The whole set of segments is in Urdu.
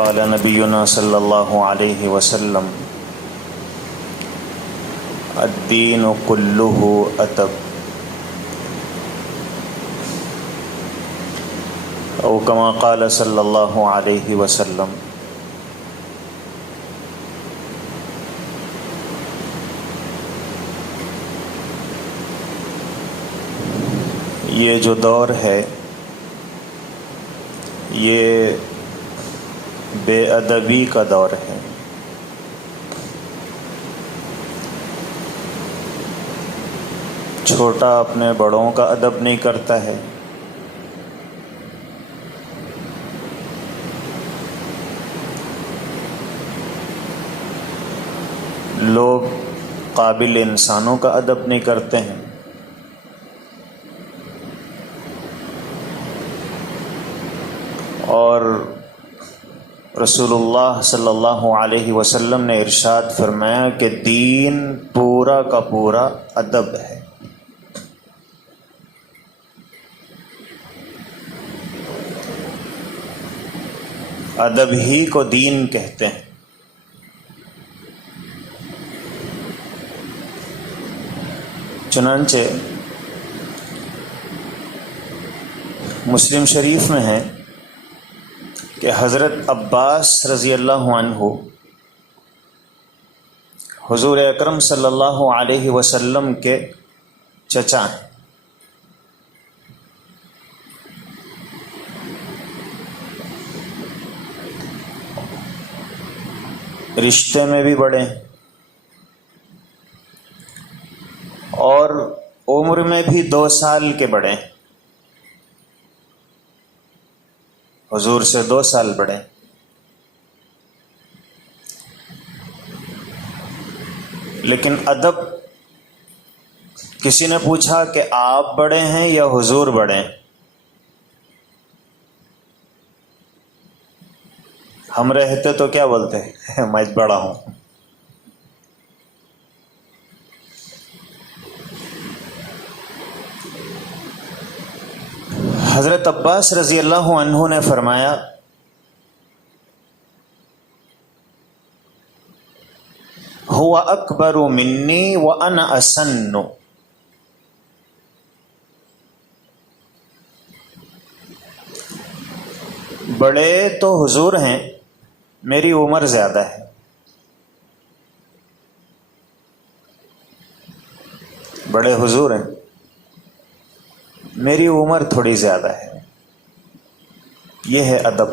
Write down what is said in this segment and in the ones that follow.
قال نبینا صلی اللہ علیہ وسلم الدین کلہ ادب، او کما قال صلی اللہ علیہ وسلم۔ یہ جو دور ہے یہ بے ادبی کا دور ہے۔ چھوٹا اپنے بڑوں کا ادب نہیں کرتا ہے، لوگ قابل انسانوں کا ادب نہیں کرتے ہیں، اور رسول اللہ صلی اللہ علیہ وسلم نے ارشاد فرمایا کہ دین پورا کا پورا ادب ہے۔ ادب ہی کو دین کہتے ہیں۔ چنانچہ مسلم شریف میں ہے کہ حضرت عباس رضی اللہ عنہ حضور اکرم صلی اللہ علیہ وسلم کے چچا ہیں، رشتے میں بھی بڑے ہیں اور عمر میں بھی 2 سال کے بڑے ہیں، حضور سے 2 سال بڑے۔ لیکن ادب، کسی نے پوچھا کہ آپ بڑے ہیں یا حضور بڑے ہیں؟ ہم رہتے تو کیا بولتے ہیں؟ میں بڑا ہوں۔ حضرت عباس رضی اللہ عنہ نے فرمایا هو اکبر منی وانا اسن، بڑے تو حضور ہیں، میری عمر زیادہ ہے۔ بڑے حضور ہیں، میری عمر تھوڑی زیادہ ہے۔ یہ ہے ادب۔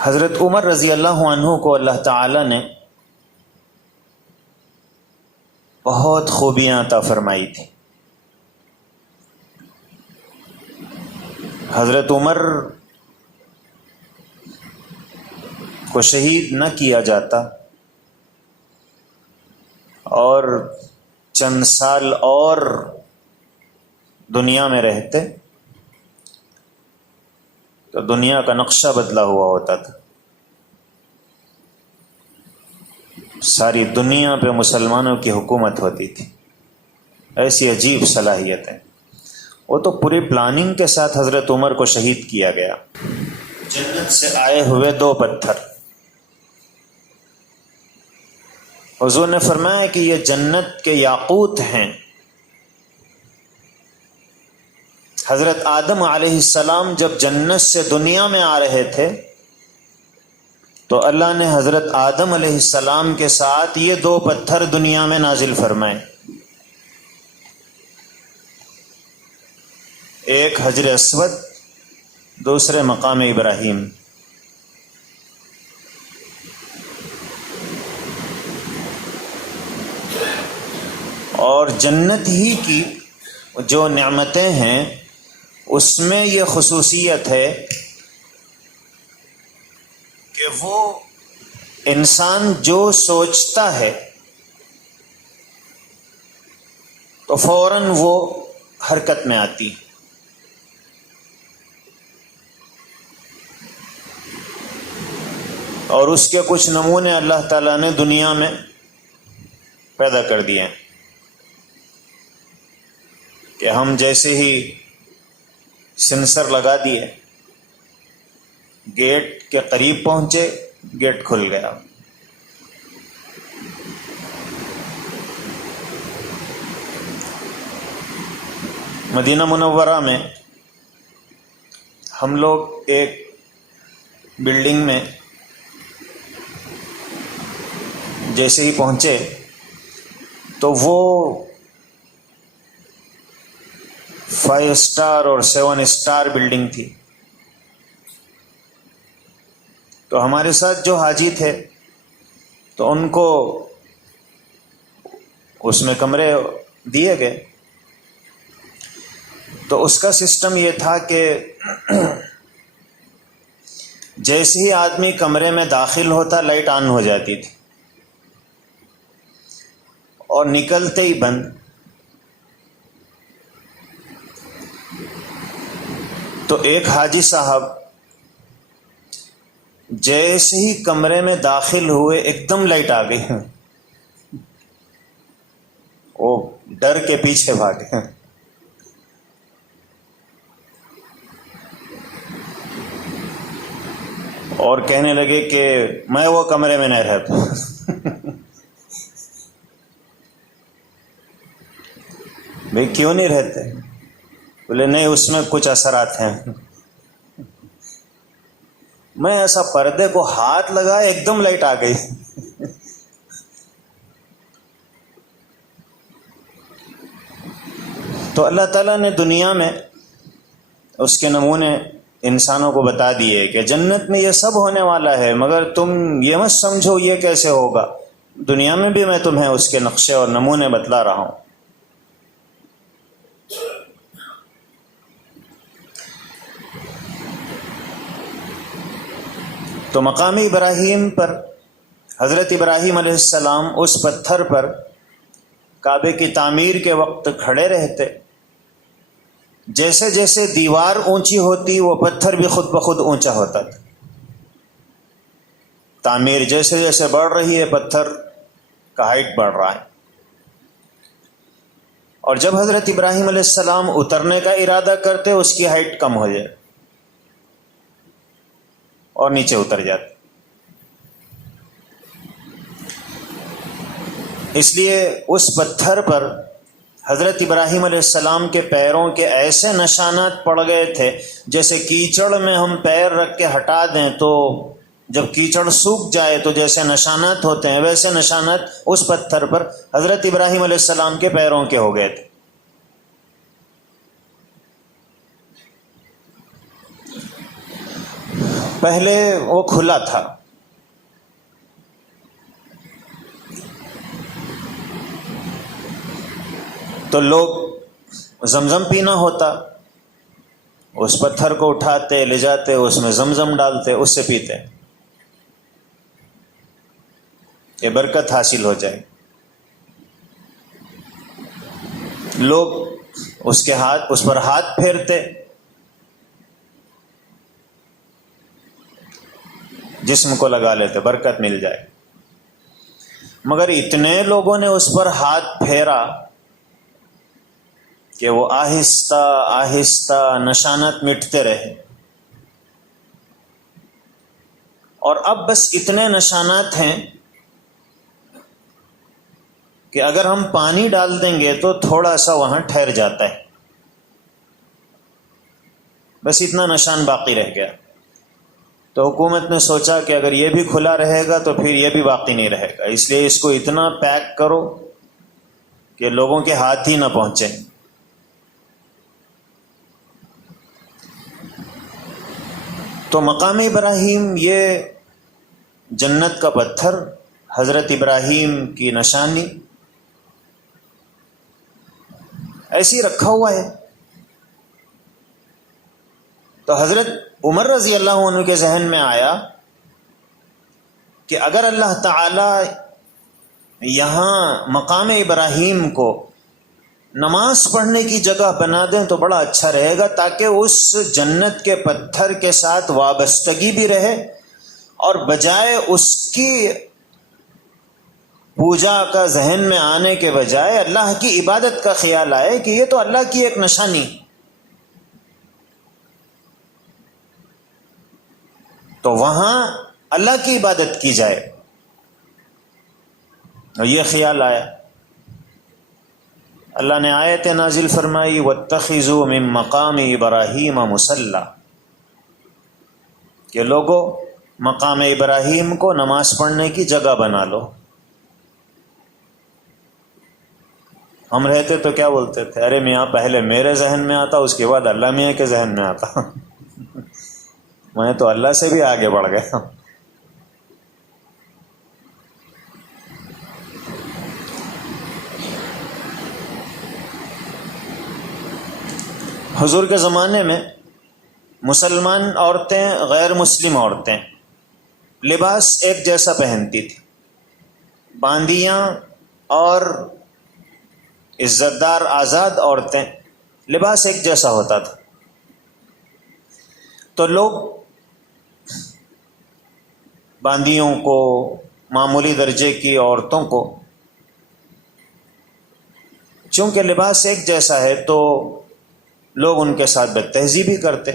حضرت عمر رضی اللہ عنہ کو اللہ تعالی نے بہت خوبیاں عطا فرمائی تھی۔ حضرت عمر کو شہید نہ کیا جاتا اور چند سال اور دنیا میں رہتے تو دنیا کا نقشہ بدلا ہوا ہوتا تھا، ساری دنیا پہ مسلمانوں کی حکومت ہوتی تھی۔ ایسی عجیب صلاحیت ہے۔ وہ تو پوری پلاننگ کے ساتھ حضرت عمر کو شہید کیا گیا۔ جنت سے آئے ہوئے 2 پتھر، حضور نے فرمایا کہ یہ جنت کے یاقوت ہیں۔ حضرت آدم علیہ السلام جب جنت سے دنیا میں آ رہے تھے تو اللہ نے حضرت آدم علیہ السلام کے ساتھ یہ 2 پتھر دنیا میں نازل فرمائے، ایک حجر اسود، دوسرے مقام ابراہیم۔ اور جنت ہی کی جو نعمتیں ہیں اس میں یہ خصوصیت ہے کہ وہ انسان جو سوچتا ہے تو فوراً وہ حرکت میں آتی۔ اور اس کے کچھ نمونے اللہ تعالیٰ نے دنیا میں پیدا کر دیے ہیں کہ ہم جیسے ہی سینسر لگا دیے، گیٹ کے قریب پہنچے، گیٹ کھل گیا۔ مدینہ منورہ میں ہم لوگ ایک بلڈنگ میں جیسے ہی پہنچے تو وہ 5 اسٹار اور 7 اسٹار بلڈنگ تھی۔ تو ہمارے ساتھ جو حاجی تھے تو ان کو اس میں کمرے دیے گئے۔ تو اس کا سسٹم یہ تھا کہ جیسے ہی آدمی کمرے میں داخل ہوتا لائٹ آن ہو جاتی تھی اور نکلتے ہی بند۔ تو ایک حاجی صاحب جیسے ہی کمرے میں داخل ہوئے ایک دم لائٹ آ گئی، وہ ڈر کے پیچھے بھاگے۔ اور کہنے لگے کہ میں وہ کمرے میں نہیں رہتا۔ بھئی کیوں نہیں رہتے؟ بولے نہیں، اس میں کچھ اثرات ہیں۔ میں ایسا پردے کو ہاتھ لگا، ایک دم لائٹ آ گئی۔ تو اللہ تعالیٰ نے دنیا میں اس کے نمونے انسانوں کو بتا دیے کہ جنت میں یہ سب ہونے والا ہے، مگر تم یہ مت سمجھو یہ کیسے ہوگا، دنیا میں بھی میں تمہیں اس کے نقشے اور نمونے بتلا رہا ہوں۔ تو مقام ابراہیم پر حضرت ابراہیم علیہ السلام اس پتھر پر کعبے کی تعمیر کے وقت کھڑے رہتے۔ جیسے جیسے دیوار اونچی ہوتی وہ پتھر بھی خود بخود اونچا ہوتا تھا۔ تعمیر جیسے جیسے بڑھ رہی ہے پتھر کا ہائٹ بڑھ رہا ہے۔ اور جب حضرت ابراہیم علیہ السلام اترنے کا ارادہ کرتے اس کی ہائٹ کم ہو جائے اور نیچے اتر جاتے۔ اس لیے اس پتھر پر حضرت ابراہیم علیہ السلام کے پیروں کے ایسے نشانات پڑ گئے تھے جیسے کیچڑ میں ہم پیر رکھ کے ہٹا دیں تو جب کیچڑ سوکھ جائے تو جیسے نشانات ہوتے ہیں ویسے نشانات اس پتھر پر حضرت ابراہیم علیہ السلام کے پیروں کے ہو گئے تھے۔ پہلے وہ کھلا تھا، تو لوگ زمزم پینا ہوتا، اس پتھر کو اٹھاتے لے جاتے، اس میں زمزم ڈالتے، اس سے پیتے، یہ برکت حاصل ہو جائے۔ لوگ اس پر ہاتھ پھیرتے، جسم کو لگا لیتے، برکت مل جائے۔ مگر اتنے لوگوں نے اس پر ہاتھ پھیرا کہ وہ آہستہ آہستہ نشانات مٹتے رہے، اور اب بس اتنے نشانات ہیں کہ اگر ہم پانی ڈال دیں گے تو تھوڑا سا وہاں ٹھہر جاتا ہے، بس اتنا نشان باقی رہ گیا۔ تو حکومت نے سوچا کہ اگر یہ بھی کھلا رہے گا تو پھر یہ بھی باقی نہیں رہے گا، اس لیے اس کو اتنا پیک کرو کہ لوگوں کے ہاتھ ہی نہ پہنچے۔ تو مقام ابراہیم یہ جنت کا پتھر، حضرت ابراہیم کی نشانی ایسی رکھا ہوا ہے۔ تو حضرت عمر رضی اللہ عنہ کے ذہن میں آیا کہ اگر اللہ تعالی یہاں مقام ابراہیم کو نماز پڑھنے کی جگہ بنا دیں تو بڑا اچھا رہے گا، تاکہ اس جنت کے پتھر کے ساتھ وابستگی بھی رہے، اور بجائے اس کی پوجا کا ذہن میں آنے کے بجائے اللہ کی عبادت کا خیال آئے کہ یہ تو اللہ کی ایک نشانی، تو وہاں اللہ کی عبادت کی جائے، اور یہ خیال آیا۔ اللہ نے آیت نازل فرمائی وَاتَّخِذُوا مِن مَّقَامِ إِبْرَاهِيمَ مُصَلًّى، کہ لوگوں مقام ابراہیم کو نماز پڑھنے کی جگہ بنا لو۔ ہم رہتے تو کیا بولتے تھے، ارے میاں پہلے میرے ذہن میں آتا، اس کے بعد اللہ میاں کے ذہن میں آتا میں تو اللہ سے بھی آگے بڑھ گیا۔ حضور کے زمانے میں مسلمان عورتیں غیر مسلم عورتیں لباس ایک جیسا پہنتی تھی، باندیاں اور عزت دار آزاد عورتیں لباس ایک جیسا ہوتا تھا۔ تو لوگ باندیوں کو، معمولی درجے کی عورتوں کو، چونکہ لباس ایک جیسا ہے تو لوگ ان کے ساتھ بد تہذیبی کرتے۔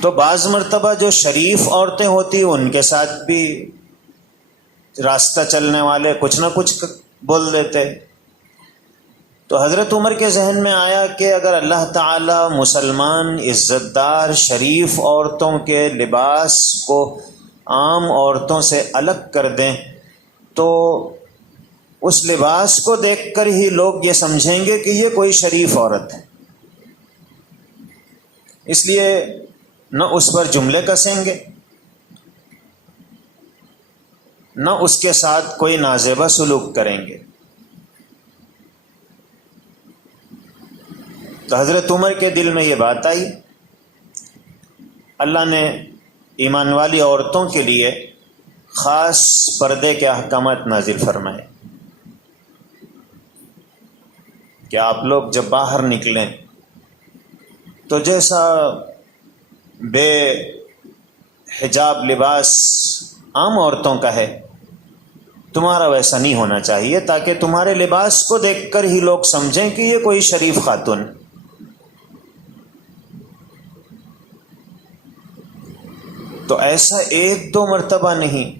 تو بعض مرتبہ جو شریف عورتیں ہوتی ان کے ساتھ بھی راستہ چلنے والے کچھ نہ کچھ بول دیتے۔ تو حضرت عمر کے ذہن میں آیا کہ اگر اللہ تعالی مسلمان عزت دار شریف عورتوں کے لباس کو عام عورتوں سے الگ کر دیں تو اس لباس کو دیکھ کر ہی لوگ یہ سمجھیں گے کہ یہ کوئی شریف عورت ہے، اس لیے نہ اس پر جملے کسیں گے، نہ اس کے ساتھ کوئی نازیبہ سلوک کریں گے۔ تو حضرت عمر کے دل میں یہ بات آئی، اللہ نے ایمان والی عورتوں کے لیے خاص پردے کے احکامات نازل فرمائے کہ آپ لوگ جب باہر نکلیں تو جیسا بے حجاب لباس عام عورتوں کا ہے تمہارا ویسا نہیں ہونا چاہیے، تاکہ تمہارے لباس کو دیکھ کر ہی لوگ سمجھیں کہ یہ کوئی شریف خاتون۔ تو ایسا ایک دو مرتبہ نہیں،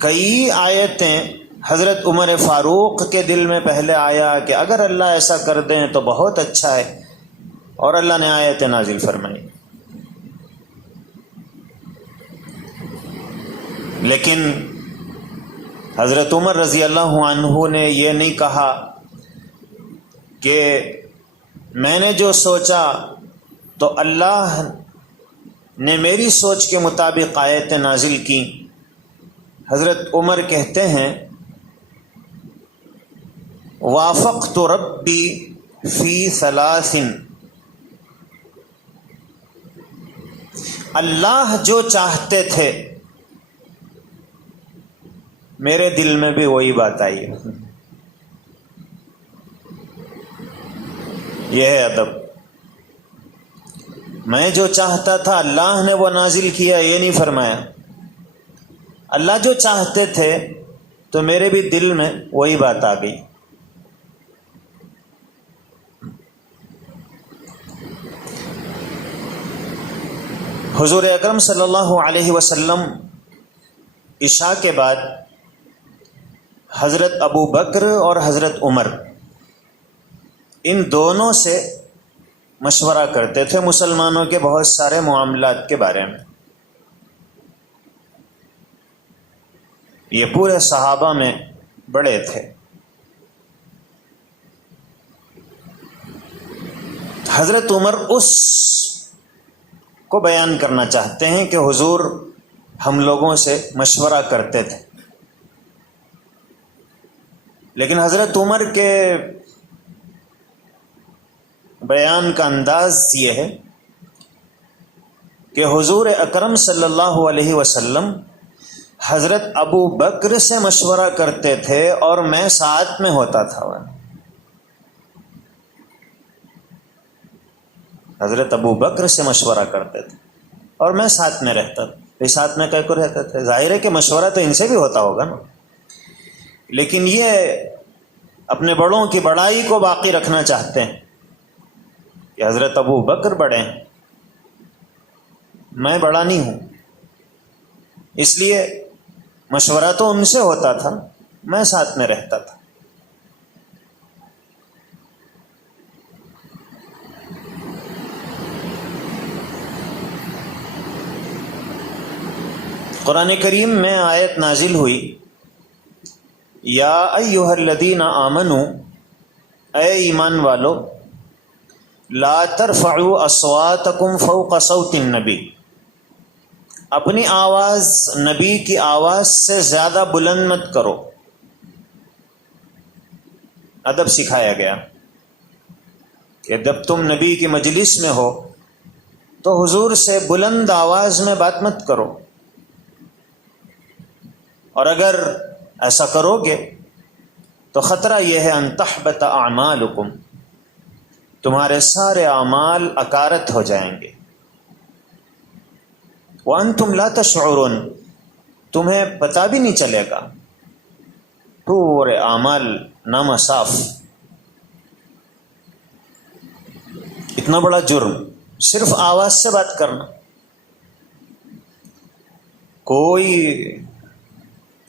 کئی آیتیں حضرت عمر فاروق کے دل میں پہلے آیا کہ اگر اللہ ایسا کر دیں تو بہت اچھا ہے، اور اللہ نے آیت نازل فرمائی۔ لیکن حضرت عمر رضی اللہ عنہ نے یہ نہیں کہا کہ میں نے جو سوچا تو اللہ نے میری سوچ کے مطابق آیتیں نازل کی۔ حضرت عمر کہتے ہیں وافقت ربی فی ثلاث، اللہ جو چاہتے تھے میرے دل میں بھی وہی بات آئی۔ یہ ہے ادب، میں جو چاہتا تھا اللہ نے وہ نازل کیا، یہ نہیں فرمایا اللہ جو چاہتے تھے تو میرے بھی دل میں وہی بات آ گئی۔ حضور اکرم صلی اللہ علیہ وسلم عشاء کے بعد حضرت ابو بکر اور حضرت عمر ان دونوں سے مشورہ کرتے تھے مسلمانوں کے بہت سارے معاملات کے بارے میں۔ یہ پورے صحابہ میں بڑے تھے۔ حضرت عمر اس کو بیان کرنا چاہتے ہیں کہ حضور ہم لوگوں سے مشورہ کرتے تھے، لیکن حضرت عمر کے بیان کا انداز یہ ہے کہ حضور اکرم صلی اللہ علیہ وسلم حضرت ابو بکر سے مشورہ کرتے تھے اور میں ساتھ میں ہوتا تھا۔ حضرت ابو بکر سے مشورہ کرتے تھے اور میں ساتھ میں رہتا تھا. ساتھ میں کہہ کو رہتے تھے. ظاہر ہے کہ مشورہ تو ان سے بھی ہوتا ہوگا نا, لیکن یہ اپنے بڑوں کی بڑائی کو باقی رکھنا چاہتے ہیں کہ حضرت ابو بکر بڑے ہیں, میں بڑا نہیں ہوں, اس لیے مشورہ تو ان سے ہوتا تھا, میں ساتھ میں رہتا تھا. قرآن کریم میں آیت نازل ہوئی, یا ایھا الذین آمنوا, اے ایمان والو, لا ترفعوا اصواتکم فوق صوت النبی, اپنی آواز نبی کی آواز سے زیادہ بلند مت کرو. ادب سکھایا گیا کہ جب تم نبی کی مجلس میں ہو تو حضور سے بلند آواز میں بات مت کرو, اور اگر ایسا کرو گے تو خطرہ یہ ہے ان تحبط اعمالکم, تمہارے سارے اعمال اکارت ہو جائیں گے. وانتم لا تشعرون, تمہیں پتہ بھی نہیں چلے گا, پورے اعمال نامہ صاف. اتنا بڑا جرم, صرف آواز سے بات کرنا.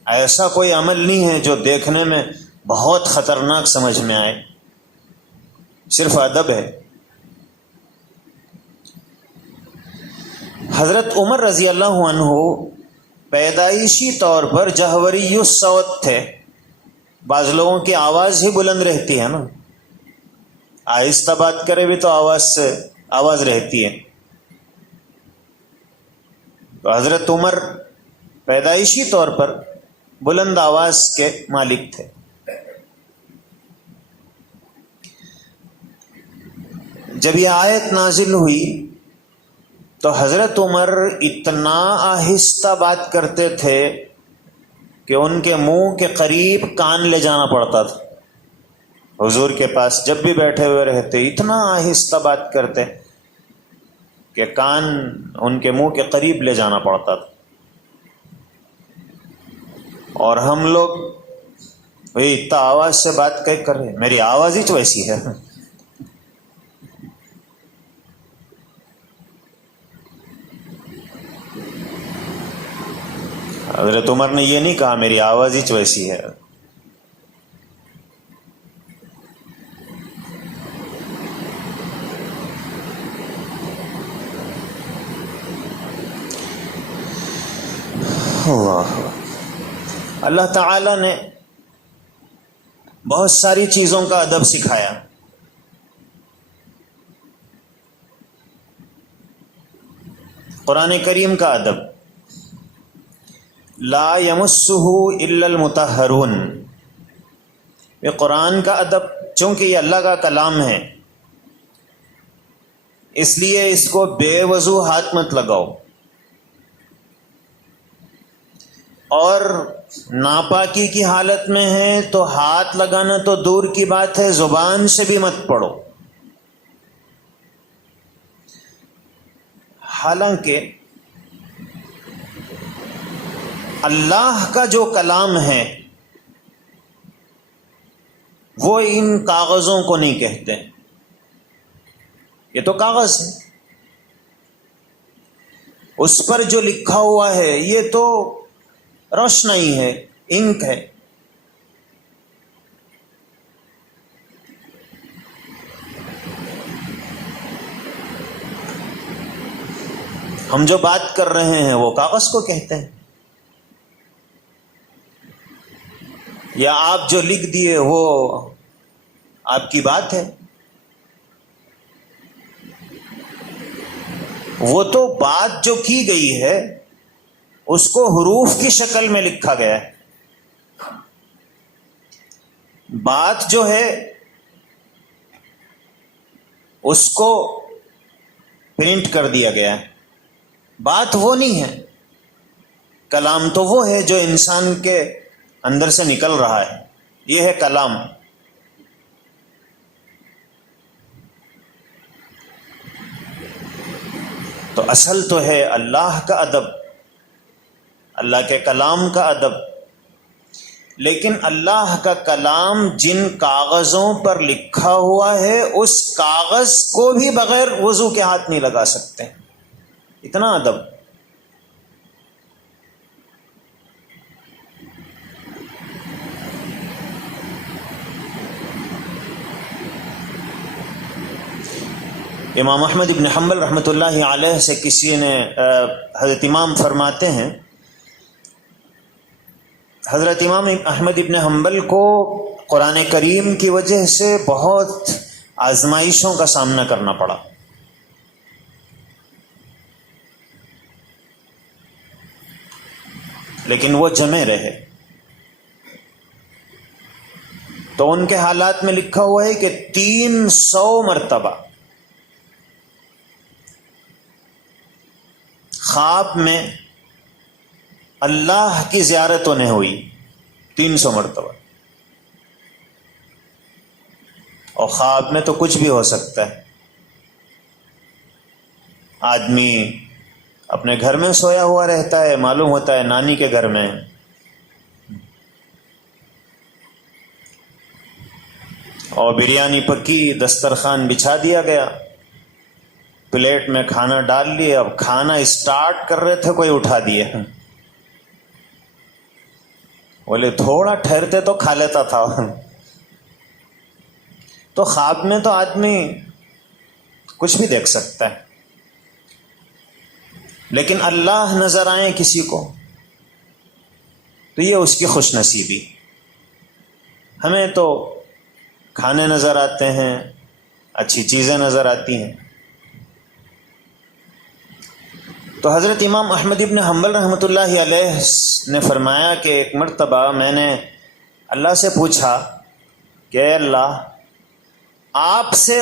ایسا کوئی عمل نہیں ہے جو دیکھنے میں بہت خطرناک سمجھ میں آئے, صرف ادب ہے. حضرت عمر رضی اللہ عنہ پیدائشی طور پر جہوری الصوت تھے. بعض لوگوں کی آواز ہی بلند رہتی ہے نا, آہستہ بات کرے بھی تو آواز رہتی ہے. تو حضرت عمر پیدائشی طور پر بلند آواز کے مالک تھے. جب یہ آیت نازل ہوئی تو حضرت عمر اتنا آہستہ بات کرتے تھے کہ ان کے منہ کے قریب کان لے جانا پڑتا تھا. حضور کے پاس جب بھی بیٹھے ہوئے رہتے اتنا آہستہ بات کرتے کہ کان ان کے منہ کے قریب لے جانا پڑتا تھا. اور ہم لوگ اتنا آواز سے بات کر رہے, میری آواز ہی تو ایسی ہے. حضرت عمر نے یہ نہیں کہا میری آواز ہی تو ایسی ہے. اللہ تعالی نے بہت ساری چیزوں کا ادب سکھایا. قرآن کریم کا ادب, لا یمسہ الا المطہرون, یہ قرآن کا ادب. چونکہ یہ اللہ کا کلام ہے اس لیے اس کو بے وضو ہاتھ مت لگاؤ, اور ناپاکی کی حالت میں ہے تو ہاتھ لگانا تو دور کی بات ہے, زبان سے بھی مت پڑھو. حالانکہ اللہ کا جو کلام ہے وہ ان کاغذوں کو نہیں کہتے. یہ تو کاغذ ہے, اس پر جو لکھا ہوا ہے یہ تو روشنائی ہے, انک ہے. ہم جو بات کر رہے ہیں وہ کاغذ کو کہتے ہیں, یا آپ جو لکھ دیے وہ آپ کی بات ہے. وہ تو بات جو کی گئی ہے اس کو حروف کی شکل میں لکھا گیا ہے. بات جو ہے اس کو پرنٹ کر دیا گیا ہے. بات وہ نہیں ہے, کلام تو وہ ہے جو انسان کے اندر سے نکل رہا ہے, یہ ہے کلام. تو اصل تو ہے اللہ کا ادب، اللہ کے کلام کا ادب، لیکن اللہ کا کلام جن کاغذوں پر لکھا ہوا ہے اس کاغذ کو بھی بغیر وضو کے ہاتھ نہیں لگا سکتے، اتنا ادب۔ امام احمد ابن حنبل رحمۃ اللہ علیہ سے کسی نے حضرت امام فرماتے ہیں، حضرت امام احمد ابن حنبل کو قرآن کریم کی وجہ سے بہت آزمائشوں کا سامنا کرنا پڑا، لیکن وہ جمے رہے۔ تو ان کے حالات میں لکھا ہوا ہے کہ 300 مرتبہ خواب میں اللہ کی زیارت انہیں ہوئی، 300 مرتبہ۔ اور خواب میں تو کچھ بھی ہو سکتا ہے، آدمی اپنے گھر میں سویا ہوا رہتا ہے، معلوم ہوتا ہے نانی کے گھر میں، اور بریانی پکی، دسترخوان بچھا دیا گیا، پلیٹ میں کھانا ڈال لیے، اب کھانا اسٹارٹ کر رہے تھے، کوئی اٹھا دیے، بولے تھوڑا ٹھہرتے تو کھا لیتا تھا۔ تو خواب میں تو آدمی کچھ بھی دیکھ سکتا ہے، لیکن اللہ نظر آئے کسی کو تو یہ اس کی خوش نصیبی۔ ہمیں تو کھانے نظر آتے ہیں، اچھی چیزیں نظر آتی ہیں۔ تو حضرت امام احمد ابن حنبل رحمۃ اللہ علیہ نے فرمایا کہ ایک مرتبہ میں نے اللہ سے پوچھا کہ اے اللہ، آپ سے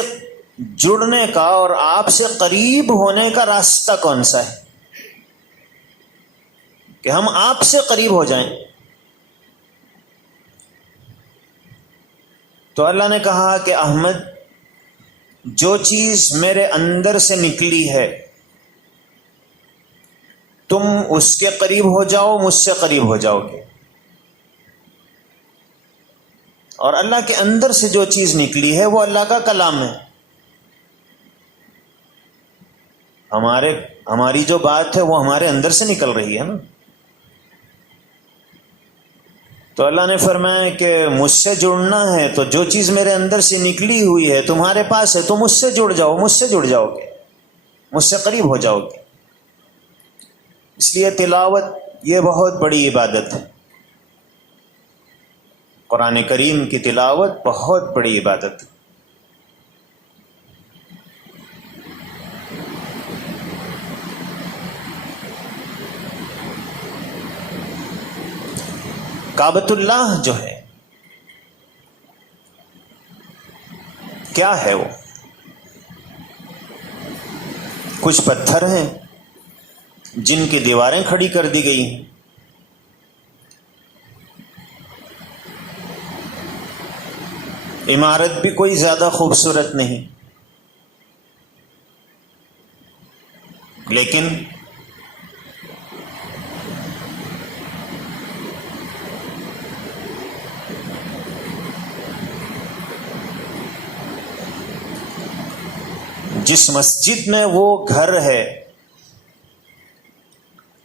جڑنے کا اور آپ سے قریب ہونے کا راستہ کون سا ہے کہ ہم آپ سے قریب ہو جائیں؟ تو اللہ نے کہا کہ احمد، جو چیز میرے اندر سے نکلی ہے تم اس کے قریب ہو جاؤ، مجھ سے قریب ہو جاؤ گے، اور اللہ کے اندر سے جو چیز نکلی ہے وہ اللہ کا کلام ہے۔ ہماری جو بات ہے وہ ہمارے اندر سے نکل رہی ہے نا۔ تو اللہ نے فرمایا کہ مجھ سے جڑنا ہے تو جو چیز میرے اندر سے نکلی ہوئی ہے تمہارے پاس ہے، تو مجھ سے جڑ جاؤ، مجھ سے جڑ جاؤ گے، مجھ سے قریب ہو جاؤ گے۔ اس لیے تلاوت یہ بہت بڑی عبادت ہے، قرآن کریم کی تلاوت بہت بڑی عبادت ہے۔ کعبۃ اللہ جو ہے کیا ہے؟ وہ کچھ پتھر ہیں جن کی دیواریں کھڑی کر دی گئی ہیں، عمارت بھی کوئی زیادہ خوبصورت نہیں، لیکن جس مسجد میں وہ گھر ہے،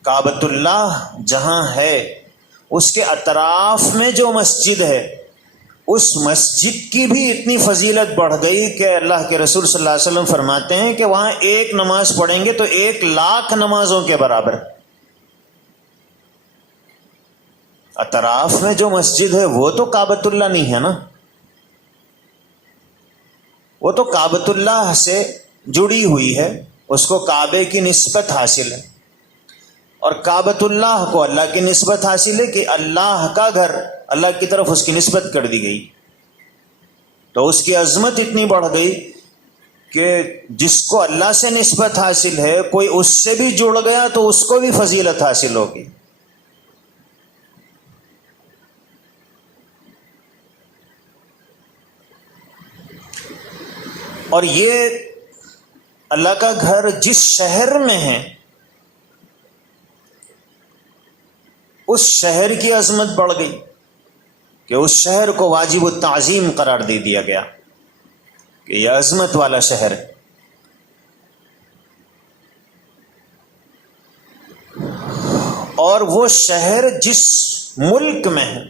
کعبۃ اللہ جہاں ہے، اس کے اطراف میں جو مسجد ہے، اس مسجد کی بھی اتنی فضیلت بڑھ گئی کہ اللہ کے رسول صلی اللہ علیہ وسلم فرماتے ہیں کہ وہاں ایک نماز پڑھیں گے تو 1,00,000 نمازوں کے برابر۔ اطراف میں جو مسجد ہے وہ تو کعبۃ اللہ نہیں ہے نا، وہ تو کعبۃ اللہ سے جڑی ہوئی ہے، اس کو کعبے کی نسبت حاصل ہے، اور کعبۃ اللہ کو اللہ کی نسبت حاصل ہے کہ اللہ کا گھر، اللہ کی طرف اس کی نسبت کر دی گئی، تو اس کی عظمت اتنی بڑھ گئی کہ جس کو اللہ سے نسبت حاصل ہے، کوئی اس سے بھی جڑ گیا تو اس کو بھی فضیلت حاصل ہوگی۔ اور یہ اللہ کا گھر جس شہر میں ہے اس شہر کی عظمت بڑھ گئی کہ اس شہر کو واجب التعظیم قرار دے دیا گیا کہ یہ عظمت والا شہر ہے. اور وہ شہر جس ملک میں ہے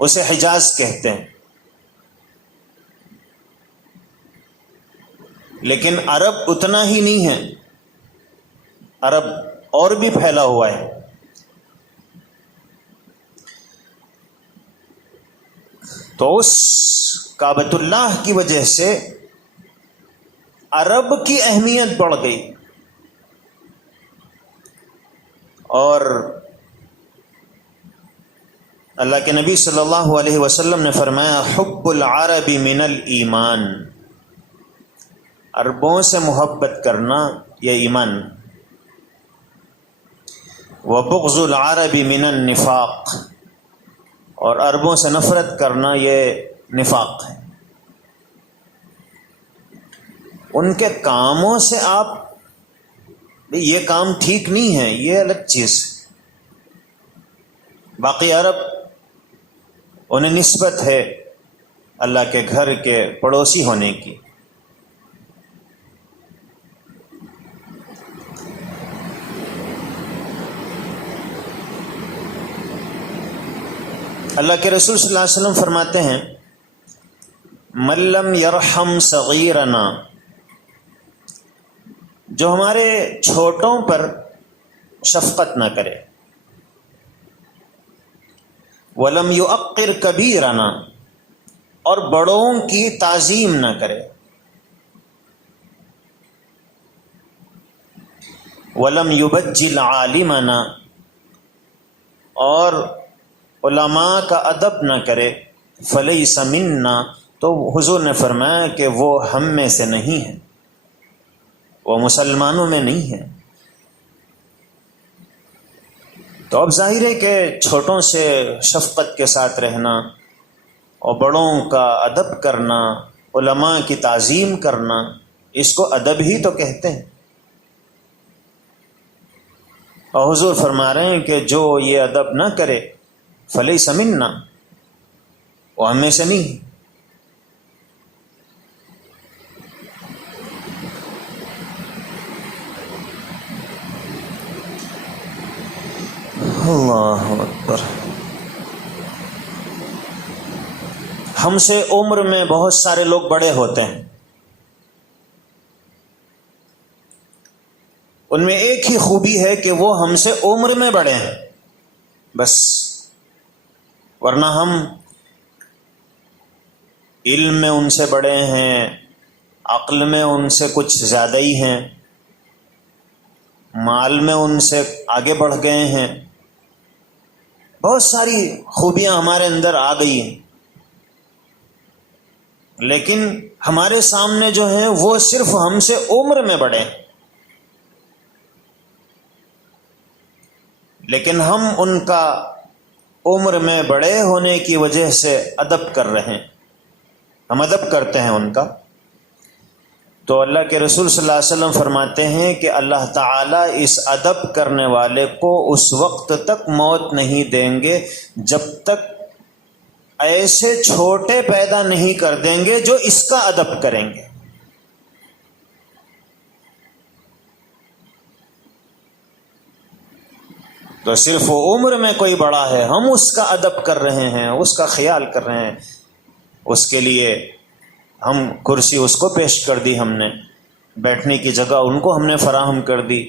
اسے حجاز کہتے ہیں. لیکن عرب اتنا ہی نہیں ہے، عرب اور بھی پھیلا ہوا ہے. تو اس کعبۃ اللہ کی وجہ سے عرب کی اہمیت بڑھ گئی. اور اللہ کے نبی صلی اللہ علیہ وسلم نے فرمایا حب العرب من الایمان، عربوں سے محبت کرنا یہ ایمان. وبغض العرب من النفاق، اور عربوں سے نفرت کرنا یہ نفاق ہے. ان کے کاموں سے آپ یہ کام ٹھیک نہیں ہے، یہ الگ چیز. باقی عرب انہیں نسبت ہے اللہ کے گھر کے پڑوسی ہونے کی. اللہ کے رسول صلی اللہ علیہ وسلم فرماتے ہیں من لم یرحم صغیرنا، جو ہمارے چھوٹوں پر شفقت نہ کرے، ولم یؤقر کبیرنا، اور بڑوں کی تعظیم نہ کرے، ولم یبجل عالمنا، اور علماء کا ادب نہ کرے، فلیس منا، تو حضور نے فرمایا کہ وہ ہم میں سے نہیں ہے، وہ مسلمانوں میں نہیں ہے. تو اب ظاہر ہے کہ چھوٹوں سے شفقت کے ساتھ رہنا اور بڑوں کا ادب کرنا، علماء کی تعظیم کرنا، اس کو ادب ہی تو کہتے ہیں. اور حضور فرما رہے ہیں کہ جو یہ ادب نہ کرے فلیس منا، وہ ہم میں سے نہیں. اللہ اکبر. ہم سے عمر میں بہت سارے لوگ بڑے ہوتے ہیں، ان میں ایک ہی خوبی ہے کہ وہ ہم سے عمر میں بڑے ہیں بس، ورنہ ہم علم میں ان سے بڑے ہیں، عقل میں ان سے کچھ زیادہ ہی ہیں، مال میں ان سے آگے بڑھ گئے ہیں، بہت ساری خوبیاں ہمارے اندر آ گئی ہیں. لیکن ہمارے سامنے جو ہیں وہ صرف ہم سے عمر میں بڑے ہیں، لیکن ہم ان کا عمر میں بڑے ہونے کی وجہ سے ادب کر رہے ہیں، ہم ادب کرتے ہیں ان کا. تو اللہ کے رسول صلی اللہ علیہ وسلم فرماتے ہیں کہ اللہ تعالیٰ اس ادب کرنے والے کو اس وقت تک موت نہیں دیں گے جب تک ایسے چھوٹے پیدا نہیں کر دیں گے جو اس کا ادب کریں گے. تو صرف وہ عمر میں کوئی بڑا ہے، ہم اس کا ادب کر رہے ہیں، اس کا خیال کر رہے ہیں، اس کے لیے ہم کرسی اس کو پیش کر دی، ہم نے بیٹھنے کی جگہ ان کو ہم نے فراہم کر دی،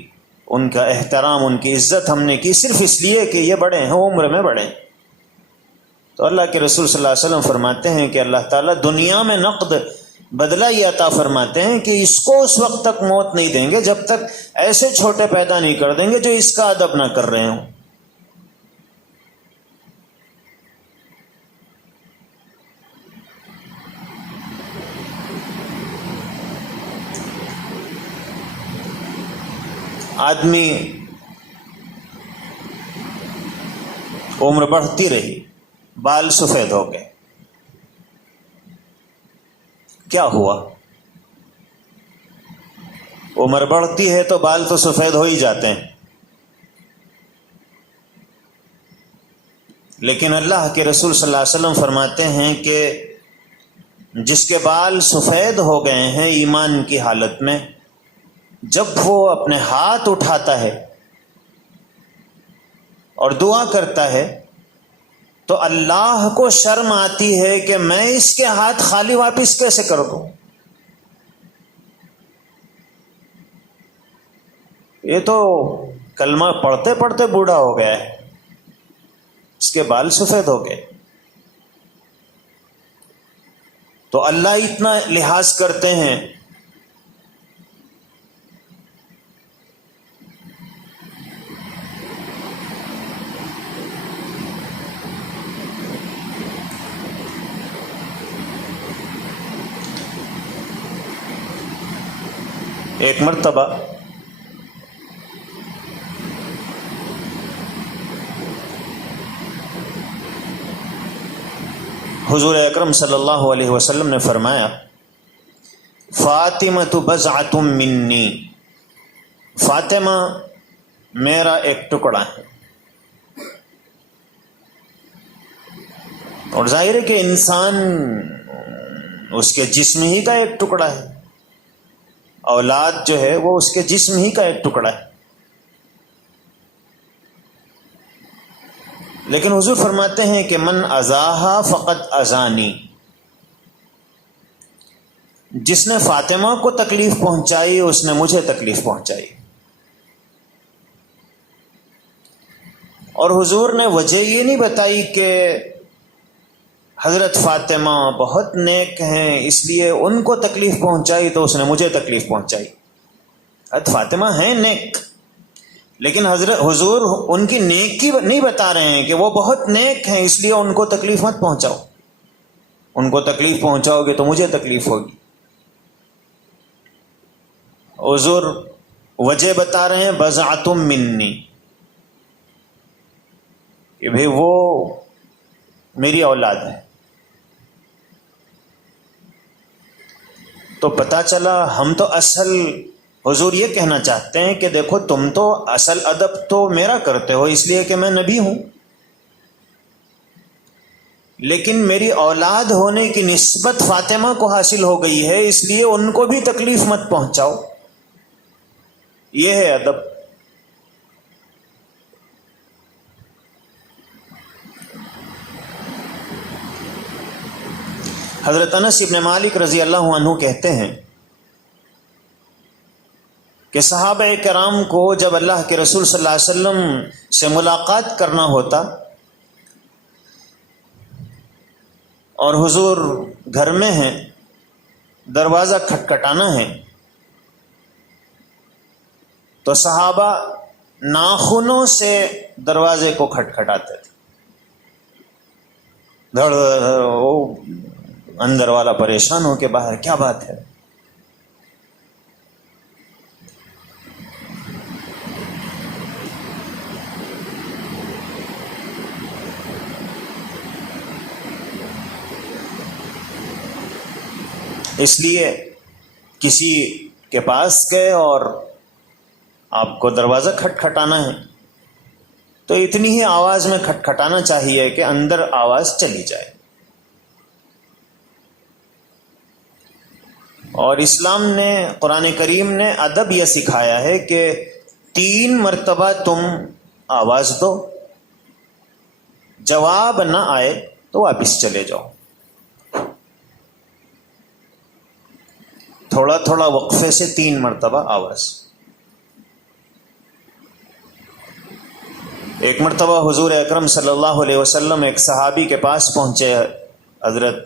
ان کا احترام، ان کی عزت ہم نے کی، صرف اس لیے کہ یہ بڑے ہیں، عمر میں بڑے ہیں. تو اللہ کے رسول صلی اللہ علیہ وسلم فرماتے ہیں کہ اللہ تعالیٰ دنیا میں نقد بدلہ یہ عطا فرماتے ہیں کہ اس کو اس وقت تک موت نہیں دیں گے جب تک ایسے چھوٹے پیدا نہیں کر دیں گے جو اس کا ادب نہ کر رہے ہوں. آدمی عمر بڑھتی رہی، بال سفید ہو گئے، کیا ہوا؟ عمر بڑھتی ہے تو بال تو سفید ہو ہی جاتے ہیں، لیکن اللہ کے رسول صلی اللہ علیہ وسلم فرماتے ہیں کہ جس کے بال سفید ہو گئے ہیں ایمان کی حالت میں، جب وہ اپنے ہاتھ اٹھاتا ہے اور دعا کرتا ہے تو اللہ کو شرم آتی ہے کہ میں اس کے ہاتھ خالی واپس کیسے کر دوں۔ یہ تو کلمہ پڑھتے پڑھتے بوڑھا ہو گیا ہے، اس کے بال سفید ہو گئے۔ تو اللہ اتنا لحاظ کرتے ہیں۔ ایک مرتبہ حضور اکرم صلی اللہ علیہ وسلم نے فرمایا، فاطمہ بضعۃ منی، فاطمہ میرا ایک ٹکڑا ہے۔ اور ظاہر ہے کہ انسان اس کے جسم ہی کا ایک ٹکڑا ہے، اولاد جو ہے وہ اس کے جسم ہی کا ایک ٹکڑا ہے، لیکن حضور فرماتے ہیں کہ من اذاہا فقد اذانی، جس نے فاطمہ کو تکلیف پہنچائی اس نے مجھے تکلیف پہنچائی۔ اور حضور نے وجہ یہ نہیں بتائی کہ حضرت فاطمہ بہت نیک ہیں اس لیے ان کو تکلیف پہنچائی تو اس نے مجھے تکلیف پہنچائی۔ حضرت فاطمہ ہیں نیک، لیکن حضور ان کی نیکی نہیں بتا رہے ہیں کہ وہ بہت نیک ہیں اس لیے ان کو تکلیف مت پہنچاؤ، ان کو تکلیف پہنچاؤ گے تو مجھے تکلیف ہوگی۔ حضور وجہ بتا رہے ہیں بضعۃ منی، کہ بھئی وہ میری اولاد ہے۔ تو پتہ چلا ہم تو اصل حضور یہ کہنا چاہتے ہیں کہ دیکھو تم تو اصل ادب تو میرا کرتے ہو اس لیے کہ میں نبی ہوں، لیکن میری اولاد ہونے کی نسبت فاطمہ کو حاصل ہو گئی ہے اس لیے ان کو بھی تکلیف مت پہنچاؤ، یہ ہے ادب۔ حضرت انس ابن مالک رضی اللہ عنہ کہتے ہیں کہ صحابہ کرام کو جب اللہ کے رسول صلی اللہ علیہ وسلم سے ملاقات کرنا ہوتا اور حضور گھر میں ہیں، دروازہ کھٹکھٹانا ہے، تو صحابہ ناخنوں سے دروازے کو کھٹکھٹاتے تھے۔ دھڑ وہ اندر والا پریشان ہو کہ باہر کیا بات ہے۔ اس لیے کسی کے پاس گئے اور آپ کو دروازہ کھٹکھٹانا ہے تو اتنی ہی آواز میں کھٹکھٹانا چاہیے کہ اندر آواز چلی جائے۔ اور اسلام نے، قرآن کریم نے ادب یہ سکھایا ہے کہ 3 مرتبہ تم آواز دو، جواب نہ آئے تو واپس چلے جاؤ۔ تھوڑا تھوڑا وقفے سے 3 مرتبہ آواز۔ ایک مرتبہ حضور اکرم صلی اللہ علیہ وسلم ایک صحابی کے پاس پہنچے، حضرت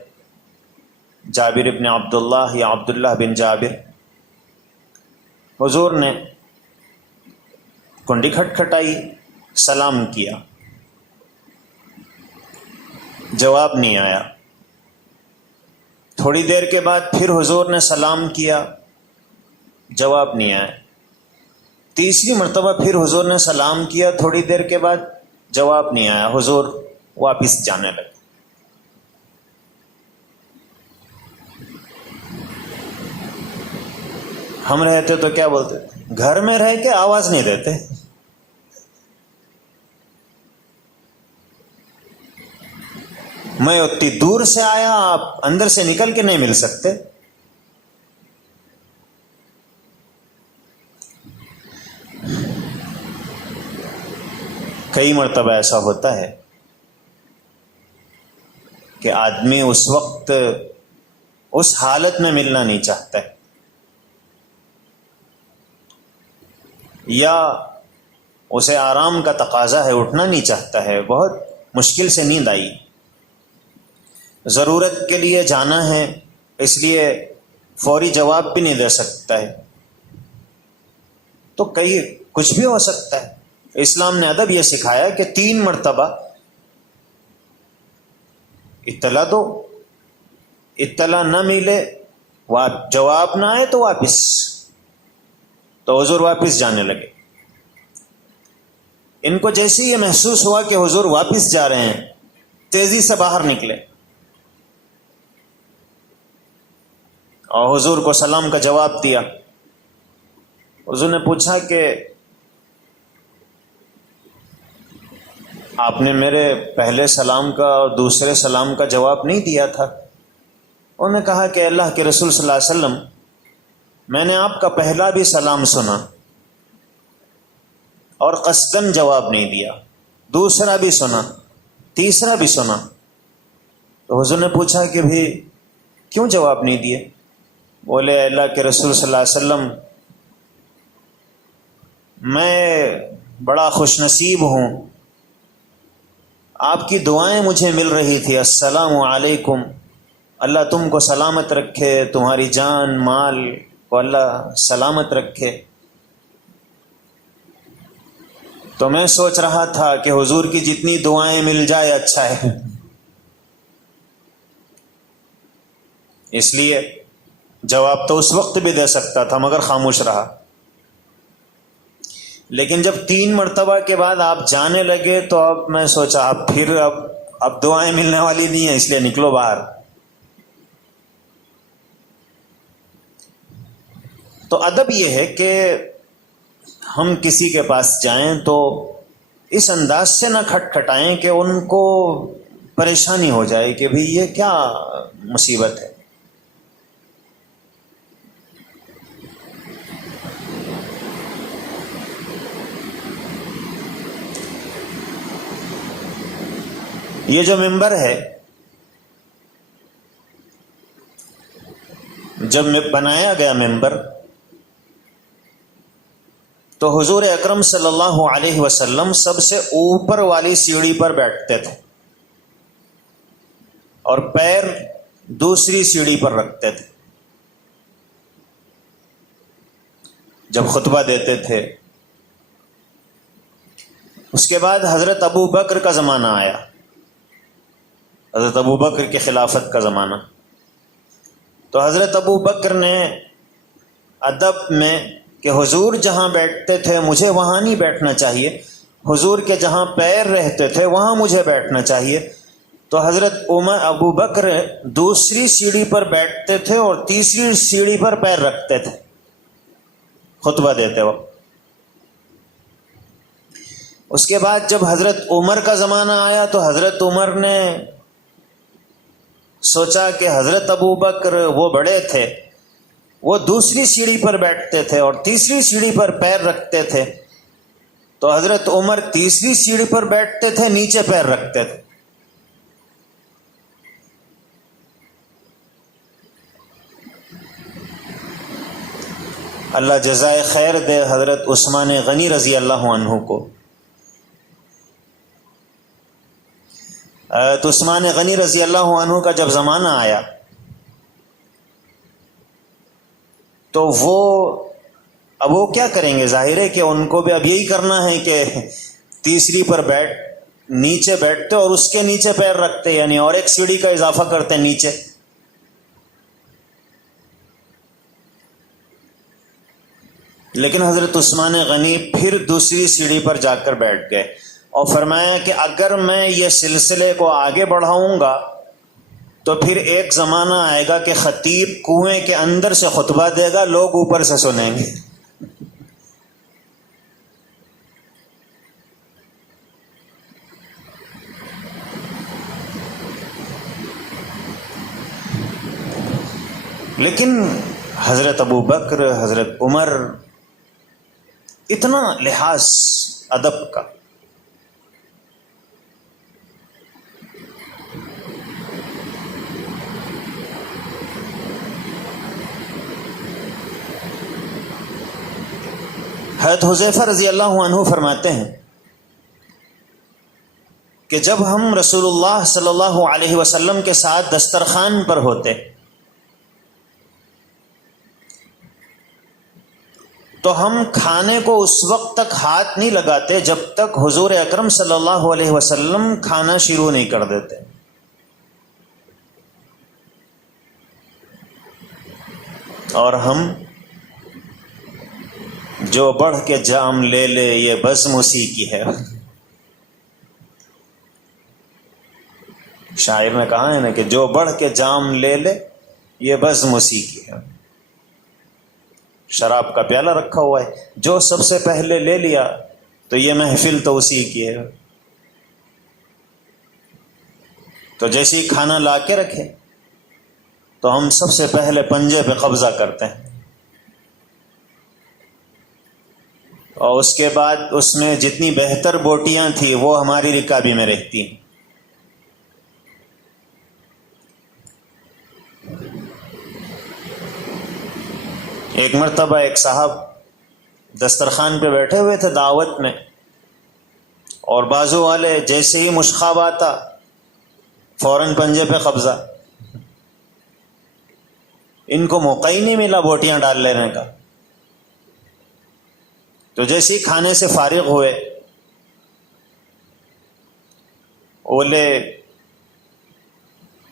جابر ابن عبداللہ یا عبداللہ بن جابر۔ حضور نے کنڈی کھٹکھٹائی، سلام کیا، جواب نہیں آیا۔ تھوڑی دیر کے بعد پھر حضور نے سلام کیا، جواب نہیں آیا۔ تیسری مرتبہ پھر حضور نے سلام کیا، تھوڑی دیر کے بعد جواب نہیں آیا۔ حضور واپس جانے لگے۔ ہم رہتے تو کیا بولتے؟ گھر میں رہ کے آواز نہیں دیتے. میں اتنی دور سے آیا، آپ اندر سے نکل کے نہیں مل سکتے. کئی مرتبہ ایسا ہوتا ہے کہ آدمی اس وقت اس حالت میں ملنا نہیں چاہتا ہے، یا اسے آرام کا تقاضا ہے، اٹھنا نہیں چاہتا ہے، بہت مشکل سے نیند آئی، ضرورت کے لیے جانا ہے، اس لیے فوری جواب بھی نہیں دے سکتا ہے. تو کچھ بھی ہو سکتا ہے. اسلام نے ادب یہ سکھایا کہ 3 مرتبہ اطلاع دو، اطلاع نہ ملے، جواب نہ آئے تو واپس. تو حضور واپس جانے لگے. ان کو جیسے یہ محسوس ہوا کہ حضور واپس جا رہے ہیں، تیزی سے باہر نکلے اور حضور کو سلام کا جواب دیا. حضور نے پوچھا کہ آپ نے میرے پہلے سلام کا اور دوسرے سلام کا جواب نہیں دیا تھا. انہوں نے کہا کہ اللہ کے رسول صلی اللہ علیہ وسلم، میں نے آپ کا پہلا بھی سلام سنا اور قصداً جواب نہیں دیا، دوسرا بھی سنا، تیسرا بھی سنا. تو حضور نے پوچھا کہ بھی کیوں جواب نہیں دیے؟ بولے اللہ کے رسول صلی اللہ علیہ وسلم، میں بڑا خوش نصیب ہوں، آپ کی دعائیں مجھے مل رہی تھی، السلام علیکم، اللہ تم کو سلامت رکھے، تمہاری جان مال کو اللہ سلامت رکھے. تو میں سوچ رہا تھا کہ حضور کی جتنی دعائیں مل جائے اچھا ہے، اس لیے جواب تو اس وقت بھی دے سکتا تھا مگر خاموش رہا. لیکن جب 3 مرتبہ کے بعد آپ جانے لگے تو اب میں سوچا اب دعائیں ملنے والی نہیں ہیں، اس لیے نکلو باہر. تو ادب یہ ہے کہ ہم کسی کے پاس جائیں تو اس انداز سے نہ کھٹکھٹائیں کہ ان کو پریشانی ہو جائے کہ بھئی یہ کیا مصیبت ہے. یہ جو ممبر ہے، جب بنایا گیا ممبر تو حضور اکرم صلی اللہ علیہ وسلم سب سے اوپر والی سیڑھی پر بیٹھتے تھے اور پیر دوسری سیڑھی پر رکھتے تھے. جب خطبہ دیتے تھے، اس کے بعد حضرت ابو بکر کا زمانہ آیا، حضرت ابو بکر کی خلافت کا زمانہ. تو حضرت ابو بکر نے ادب میں کہ حضور جہاں بیٹھتے تھے مجھے وہاں نہیں بیٹھنا چاہیے، حضور کے جہاں پیر رہتے تھے وہاں مجھے بیٹھنا چاہیے. تو حضرت ابو بکر دوسری سیڑھی پر بیٹھتے تھے اور تیسری سیڑھی پر پیر رکھتے تھے خطبہ دیتے وقت. اس کے بعد جب حضرت عمر کا زمانہ آیا تو حضرت عمر نے سوچا کہ حضرت ابو بکر وہ بڑے تھے، وہ دوسری سیڑھی پر بیٹھتے تھے اور تیسری سیڑھی پر پیر رکھتے تھے. تو حضرت عمر تیسری سیڑھی پر بیٹھتے تھے، نیچے پیر رکھتے تھے. اللہ جزائے خیر دے حضرت عثمان غنی رضی اللہ عنہ کو. تو عثمان غنی رضی اللہ عنہ کا جب زمانہ آیا تو وہ کیا کریں گے؟ ظاہر ہے کہ ان کو بھی اب یہی کرنا ہے کہ تیسری پر نیچے بیٹھتے اور اس کے نیچے پیر رکھتے، یعنی اور ایک سیڑھی کا اضافہ کرتے نیچے. لیکن حضرت عثمان غنی پھر دوسری سیڑھی پر جا کر بیٹھ گئے اور فرمایا کہ اگر میں یہ سلسلے کو آگے بڑھاؤں گا تو پھر ایک زمانہ آئے گا کہ خطیب کنویں کے اندر سے خطبہ دے گا، لوگ اوپر سے سنیں گے۔ لیکن حضرت ابو بکر، حضرت عمر، اتنا لحاظ ادب کا۔ حضرت حذیفہ رضی اللہ عنہ فرماتے ہیں کہ جب ہم رسول اللہ صلی اللہ علیہ وسلم کے ساتھ دسترخوان پر ہوتے تو ہم کھانے کو اس وقت تک ہاتھ نہیں لگاتے جب تک حضور اکرم صلی اللہ علیہ وسلم کھانا شروع نہیں کر دیتے۔ اور ہم جو بڑھ کے جام لے لے یہ بزم اسی کی ہے۔ شاعر نے کہا ہے نا کہ جو بڑھ کے جام لے لے یہ بزم اسی کی ہے۔ شراب کا پیالہ رکھا ہوا ہے، جو سب سے پہلے لے لیا تو یہ محفل تو اسی کی ہے۔ تو جیسے ہی کھانا لا کے رکھے تو ہم سب سے پہلے پنجے پہ قبضہ کرتے ہیں، اور اس کے بعد اس میں جتنی بہتر بوٹیاں تھیں وہ ہماری رکابی میں رہتی ہیں۔ ایک مرتبہ ایک صاحب دسترخوان پہ بیٹھے ہوئے تھے دعوت میں، اور بازو والے جیسے ہی مشخاب آتا فوراً پنجے پہ قبضہ۔ ان کو موقع ہی نہیں ملا بوٹیاں ڈال لینے کا۔ تو جیسے ہی کھانے سے فارغ ہوئے بولے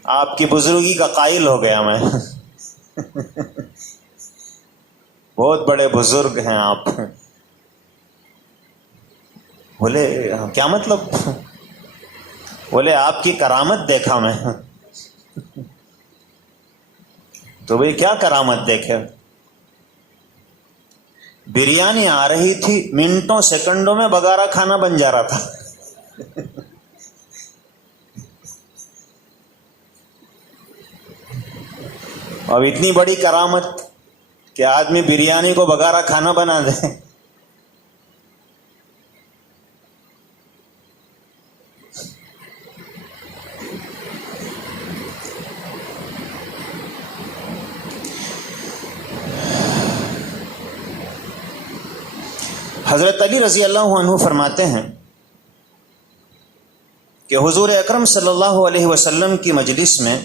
آپ کی بزرگی کا قائل ہو گیا میں، بہت بڑے بزرگ ہیں آپ۔ بولے کیا مطلب؟ بولے آپ کی کرامت دیکھا میں۔ تو بھئی کیا کرامت دیکھے؟ بریانی آ رہی تھی، منٹوں سیکنڈوں میں بگارا کھانا بن جا رہا تھا۔ اب اتنی بڑی کرامت کہ آدمی بریانی کو بگارا کھانا بنا دے۔ حضرت علی رضی اللہ عنہ فرماتے ہیں کہ حضور اکرم صلی اللہ علیہ وسلم کی مجلس میں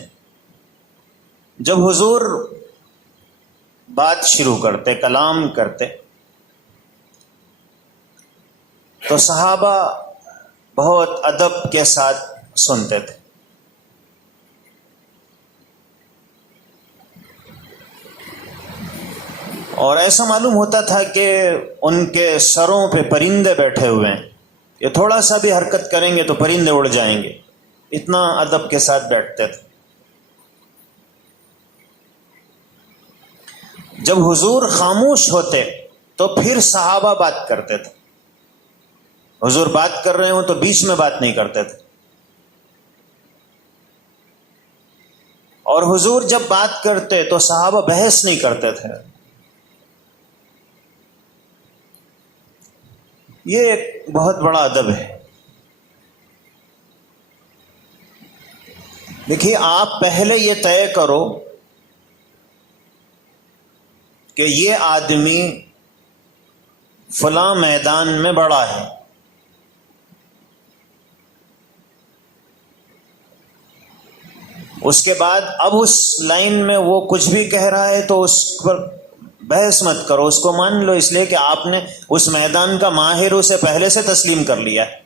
جب حضور بات شروع کرتے، کلام کرتے، تو صحابہ بہت ادب کے ساتھ سنتے تھے۔ اور ایسا معلوم ہوتا تھا کہ ان کے سروں پہ پرندے بیٹھے ہوئے ہیں، یہ تھوڑا سا بھی حرکت کریں گے تو پرندے اڑ جائیں گے، اتنا ادب کے ساتھ بیٹھتے تھے۔ جب حضور خاموش ہوتے تو پھر صحابہ بات کرتے تھے۔ حضور بات کر رہے ہوں تو بیچ میں بات نہیں کرتے تھے، اور حضور جب بات کرتے تو صحابہ بحث نہیں کرتے تھے۔ یہ ایک بہت بڑا ادب ہے۔ دیکھیے، آپ پہلے یہ طے کرو کہ یہ آدمی فلاں میدان میں بڑا ہے، اس کے بعد اب اس لائن میں وہ کچھ بھی کہہ رہا ہے تو اس پر بحث مت کرو، اس کو مان لو، اس لیے کہ آپ نے اس میدان کا ماہر اسے پہلے سے تسلیم کر لیا ہے۔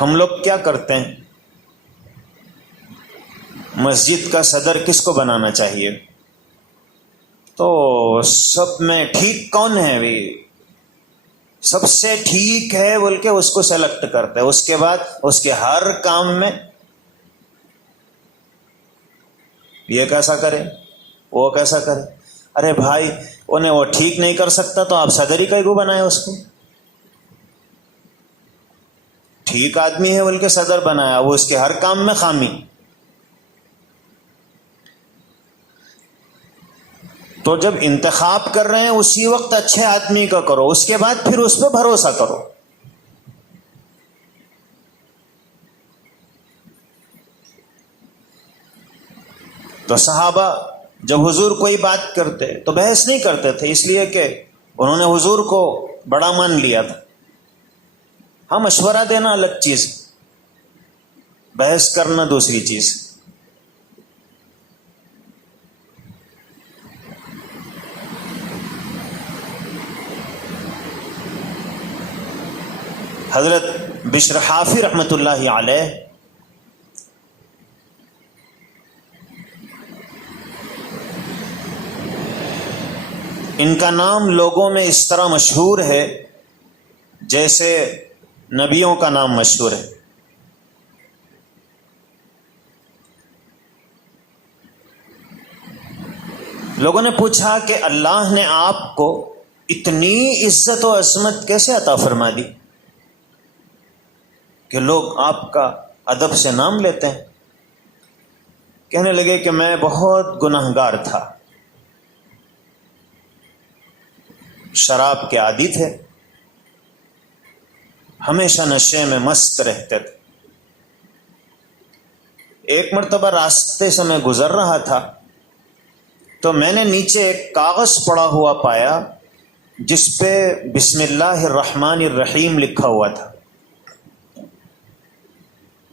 ہم لوگ کیا کرتے ہیں؟ مسجد کا صدر کس کو بنانا چاہیے؟ تو سب میں ٹھیک کون ہے بھی؟ سب سے ٹھیک ہے بول کے اس کو سلیکٹ کرتا ہے، اس کے بعد اس کے ہر کام میں یہ کیسا کرے وہ کیسا کرے۔ ارے بھائی انہیں وہ ٹھیک نہیں کر سکتا تو آپ صدر ہی کیوں بنائے اس کو؟ ٹھیک آدمی ہے بول کے صدر بنایا، وہ اس کے ہر کام میں خامی۔ تو جب انتخاب کر رہے ہیں اسی وقت اچھے آدمی کا کرو، اس کے بعد پھر اس پہ بھروسہ کرو۔ تو صحابہ جب حضور کوئی بات کرتے تو بحث نہیں کرتے تھے، اس لیے کہ انہوں نے حضور کو بڑا مان لیا تھا۔ ہاں مشورہ دینا الگ چیز، بحث کرنا دوسری چیز۔ حضرت بشر حافی رحمۃ اللہ علیہ ان کا نام لوگوں میں اس طرح مشہور ہے جیسے نبیوں کا نام مشہور ہے۔ لوگوں نے پوچھا کہ اللہ نے آپ کو اتنی عزت و عظمت کیسے عطا فرما دی کہ لوگ آپ کا ادب سے نام لیتے ہیں؟ کہنے لگے کہ میں بہت گناہگار تھا، شراب کے عادی تھے، ہمیشہ نشے میں مست رہتے تھے۔ ایک مرتبہ راستے سے میں گزر رہا تھا تو میں نے نیچے ایک کاغذ پڑا ہوا پایا جس پہ بسم اللہ الرحمن الرحیم لکھا ہوا تھا۔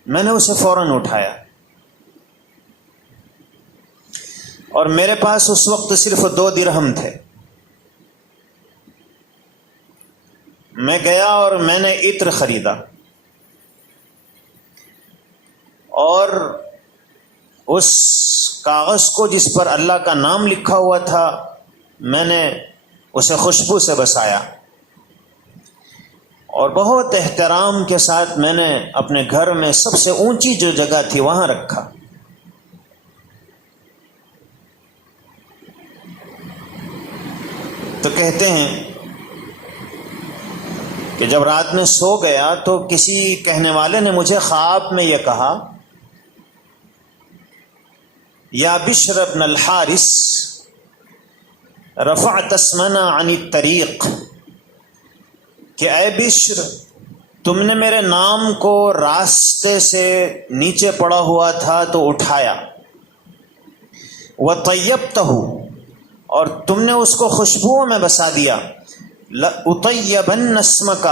میں نے اسے فوراً اٹھایا اور میرے پاس اس وقت صرف 2 درہم تھے۔ میں گیا اور میں نے عطر خریدا اور اس کاغذ کو جس پر اللہ کا نام لکھا ہوا تھا میں نے اسے خوشبو سے بسایا اور بہت احترام کے ساتھ میں نے اپنے گھر میں سب سے اونچی جو جگہ تھی وہاں رکھا۔ تو کہتے ہیں کہ جب رات میں سو گیا تو کسی کہنے والے نے مجھے خواب میں یہ کہا، یا بشر بن الحارث رفعت اسمنا عن الطریق، کہ اے بشر تم نے میرے نام کو راستے سے نیچے پڑا ہوا تھا تو اٹھایا، وطیبتہ، اور تم نے اس کو خوشبوؤں میں بسا دیا، لأطیبن اسمک،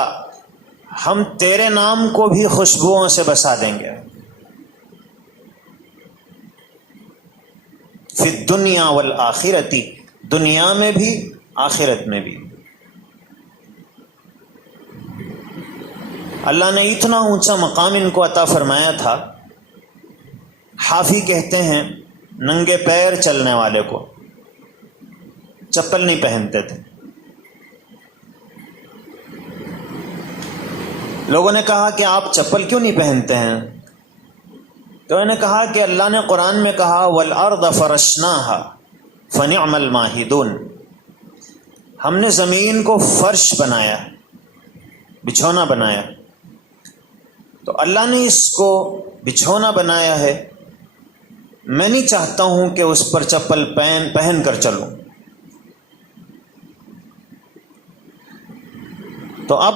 ہم تیرے نام کو بھی خوشبوؤں سے بسا دیں گے، فی الدنیا والآخرۃ، دنیا میں بھی آخرت میں بھی۔ اللہ نے اتنا اونچا مقام ان کو عطا فرمایا تھا۔ حافی کہتے ہیں ننگے پیر چلنے والے کو چپل نہیں پہنتے تھے۔ لوگوں نے کہا کہ آپ چپل کیوں نہیں پہنتے ہیں؟ تو انہوں نے کہا کہ اللہ نے قرآن میں کہا وَالْأَرْضَ فَرَشْنَاهَا فَنِعْمَ الْمَاهِدُونَ، ہم نے زمین کو فرش بنایا، بچھونا بنایا۔ تو اللہ نے اس کو بچھونا بنایا ہے، میں نہیں چاہتا ہوں کہ اس پر چپل پہن کر چلوں۔ تو اب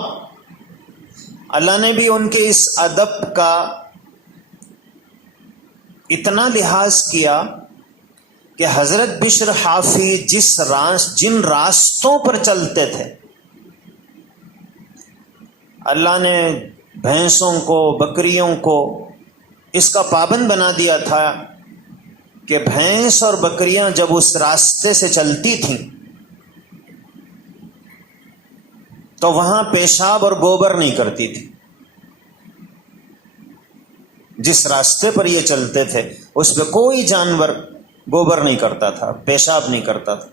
اللہ نے بھی ان کے اس ادب کا اتنا لحاظ کیا کہ حضرت بشر حافی جن راستوں پر چلتے تھے، اللہ نے بھینسوں کو بکریوں کو اس کا پابند بنا دیا تھا کہ بھینس اور بکریاں جب اس راستے سے چلتی تھیں تو وہاں پیشاب اور گوبر نہیں کرتی تھی۔ جس راستے پر یہ چلتے تھے اس پہ کوئی جانور گوبر نہیں کرتا تھا، پیشاب نہیں کرتا تھا،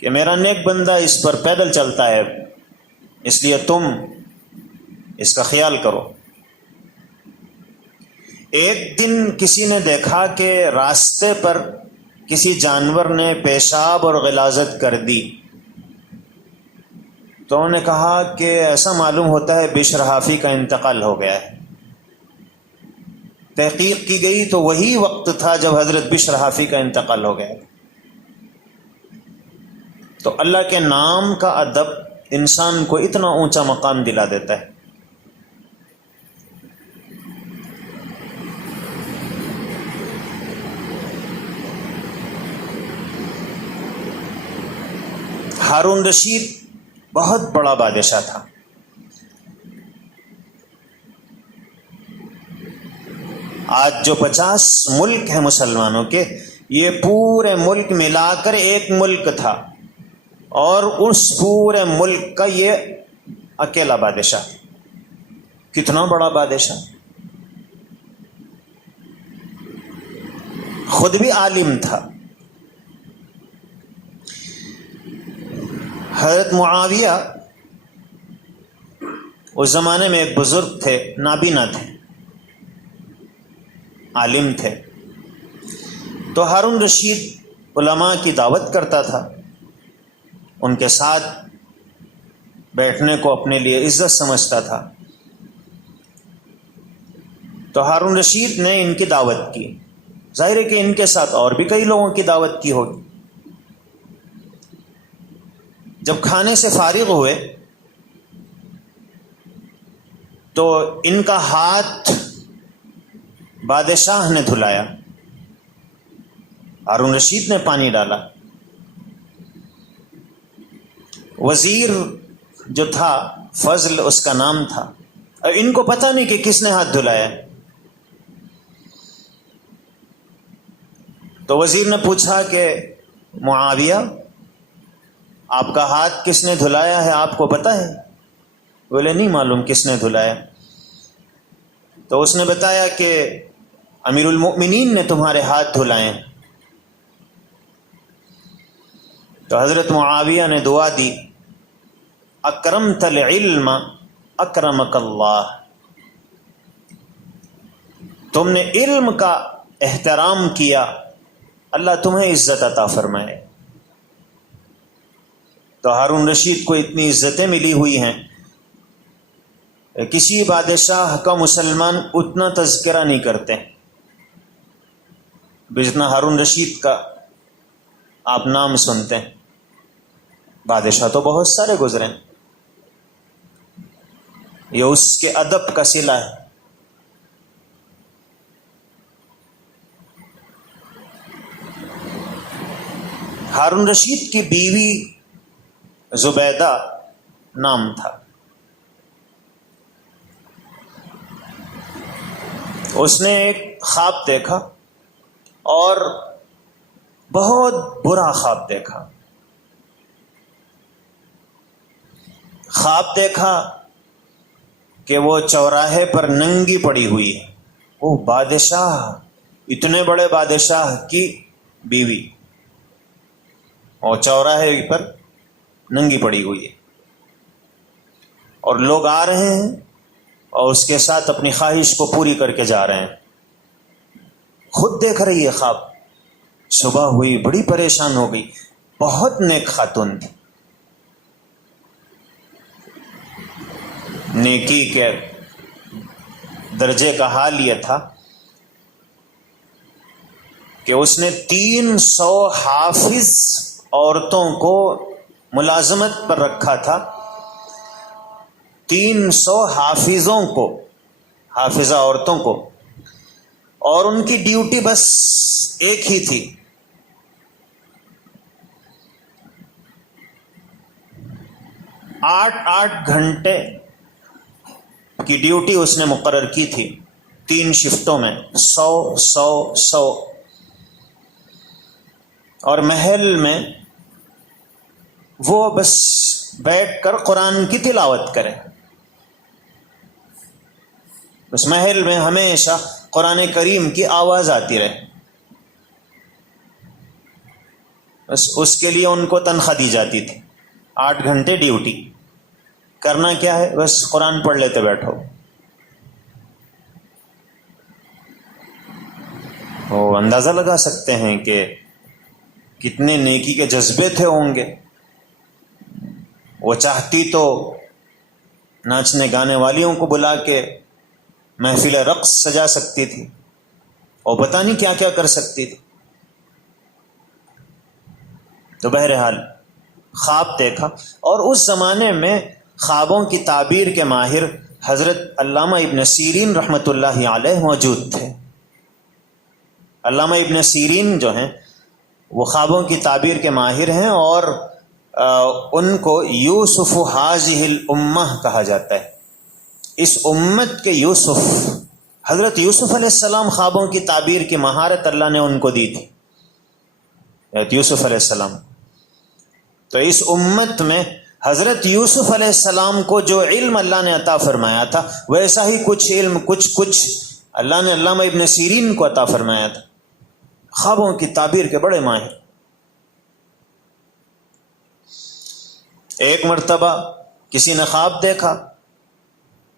کہ میرا نیک بندہ اس پر پیدل چلتا ہے، اس لیے تم اس کا خیال کرو۔ ایک دن کسی نے دیکھا کہ راستے پر کسی جانور نے پیشاب اور غلاظت کر دی، تو انہوں نے کہا کہ ایسا معلوم ہوتا ہے بشر حافی کا انتقال ہو گیا ہے۔ تحقیق کی گئی تو وہی وقت تھا جب حضرت بشر حافی کا انتقال ہو گیا۔ تو اللہ کے نام کا ادب انسان کو اتنا اونچا مقام دلا دیتا ہے۔ ہارون رشید بہت بڑا بادشاہ تھا۔ آج جو 50 ملک ہیں مسلمانوں کے، یہ پورے ملک ملا کر ایک ملک تھا، اور اس پورے ملک کا یہ اکیلا بادشاہ۔ کتنا بڑا بادشاہ، خود بھی عالم تھا۔ حضرت معاویہ اس زمانے میں ایک بزرگ تھے، نابینا تھے، عالم تھے۔ تو ہارون رشید علماء کی دعوت کرتا تھا، ان کے ساتھ بیٹھنے کو اپنے لیے عزت سمجھتا تھا۔ تو ہارون رشید نے ان کی دعوت کی۔ ظاہر ہے کہ ان کے ساتھ اور بھی کئی لوگوں کی دعوت کی ہوگی۔ جب کھانے سے فارغ ہوئے تو ان کا ہاتھ بادشاہ نے دھلایا، ہارون رشید نے پانی ڈالا۔ وزیر جو تھا، فضل اس کا نام تھا، اور ان کو پتہ نہیں کہ کس نے ہاتھ دھلایا۔ تو وزیر نے پوچھا کہ معاویہ، آپ کا ہاتھ کس نے دھلایا ہے، آپ کو پتہ ہے؟ بولے نہیں معلوم کس نے دھلایا۔ تو اس نے بتایا کہ امیر المؤمنین نے تمہارے ہاتھ دھلائے۔ تو حضرت معاویہ نے دعا دی، اکرمت العلم اکرمک اللہ، تم نے علم کا احترام کیا، اللہ تمہیں عزت عطا فرمائے۔ تو ہارون رشید کو اتنی عزتیں ملی ہوئی ہیں، کسی بادشاہ کا مسلمان اتنا تذکرہ نہیں کرتے جتنا ہارون رشید کا آپ نام سنتے ہیں۔ بادشاہ تو بہت سارے گزرے، یہ اس کے ادب کا صلہ ہے۔ ہارون رشید کی بیوی زبیدہ نام تھا۔ اس نے ایک خواب دیکھا، اور بہت برا خواب دیکھا۔ خواب دیکھا کہ وہ چوراہے پر ننگی پڑی ہوئی ہے، وہ بادشاہ، اتنے بڑے بادشاہ کی بیوی، اور چوراہے پر ننگی پڑی ہوئی ہے، اور لوگ آ رہے ہیں اور اس کے ساتھ اپنی خواہش کو پوری کر کے جا رہے ہیں۔ خود دیکھ رہی ہے خواب۔ صبح ہوئی، بڑی پریشان ہو گئی، بہت نیک خاتون تھی، نیکی کے درجے کا حال یہ تھا کہ اس نے 300 حافظ عورتوں کو ملازمت پر رکھا تھا، 300 حافظوں کو، حافظہ عورتوں کو، اور ان کی ڈیوٹی بس ایک ہی تھی، 8 گھنٹے کی ڈیوٹی اس نے مقرر کی تھی، 3 شفٹوں میں، 100 اور محل میں وہ بس بیٹھ کر قرآن کی تلاوت کرے۔ اس محل میں ہمیشہ قرآن کریم کی آواز آتی رہے، بس اس کے لیے ان کو تنخواہ دی جاتی تھی، 8 گھنٹے ڈیوٹی۔ کرنا کیا ہے؟ بس قرآن پڑھ لیتے بیٹھو. وہ اندازہ لگا سکتے ہیں کہ کتنے نیکی کے جذبے تھے ہوں گے. وہ چاہتی تو ناچنے گانے والیوں کو بلا کے محفل رقص سجا سکتی تھی، اور پتہ نہیں کیا کیا کر سکتی تھی. تو بہرحال خواب دیکھا، اور اس زمانے میں خوابوں کی تعبیر کے ماہر حضرت علامہ ابن سیرین رحمۃ اللہ علیہ موجود تھے. علامہ ابن سیرین جو ہیں وہ خوابوں کی تعبیر کے ماہر ہیں، اور ان کو یوسف حاذہ الامہ کہا جاتا ہے. اس امت کے یوسف، حضرت یوسف علیہ السلام خوابوں کی تعبیر کی مہارت اللہ نے ان کو دی تھی. حضرت یوسف علیہ السلام، تو اس امت میں حضرت یوسف علیہ السلام کو جو علم اللہ نے عطا فرمایا تھا، ویسا ہی کچھ علم کچھ اللہ نے علامہ ابن سیرین کو عطا فرمایا تھا. خوابوں کی تعبیر کے بڑے ماہر. ایک مرتبہ کسی نے خواب دیکھا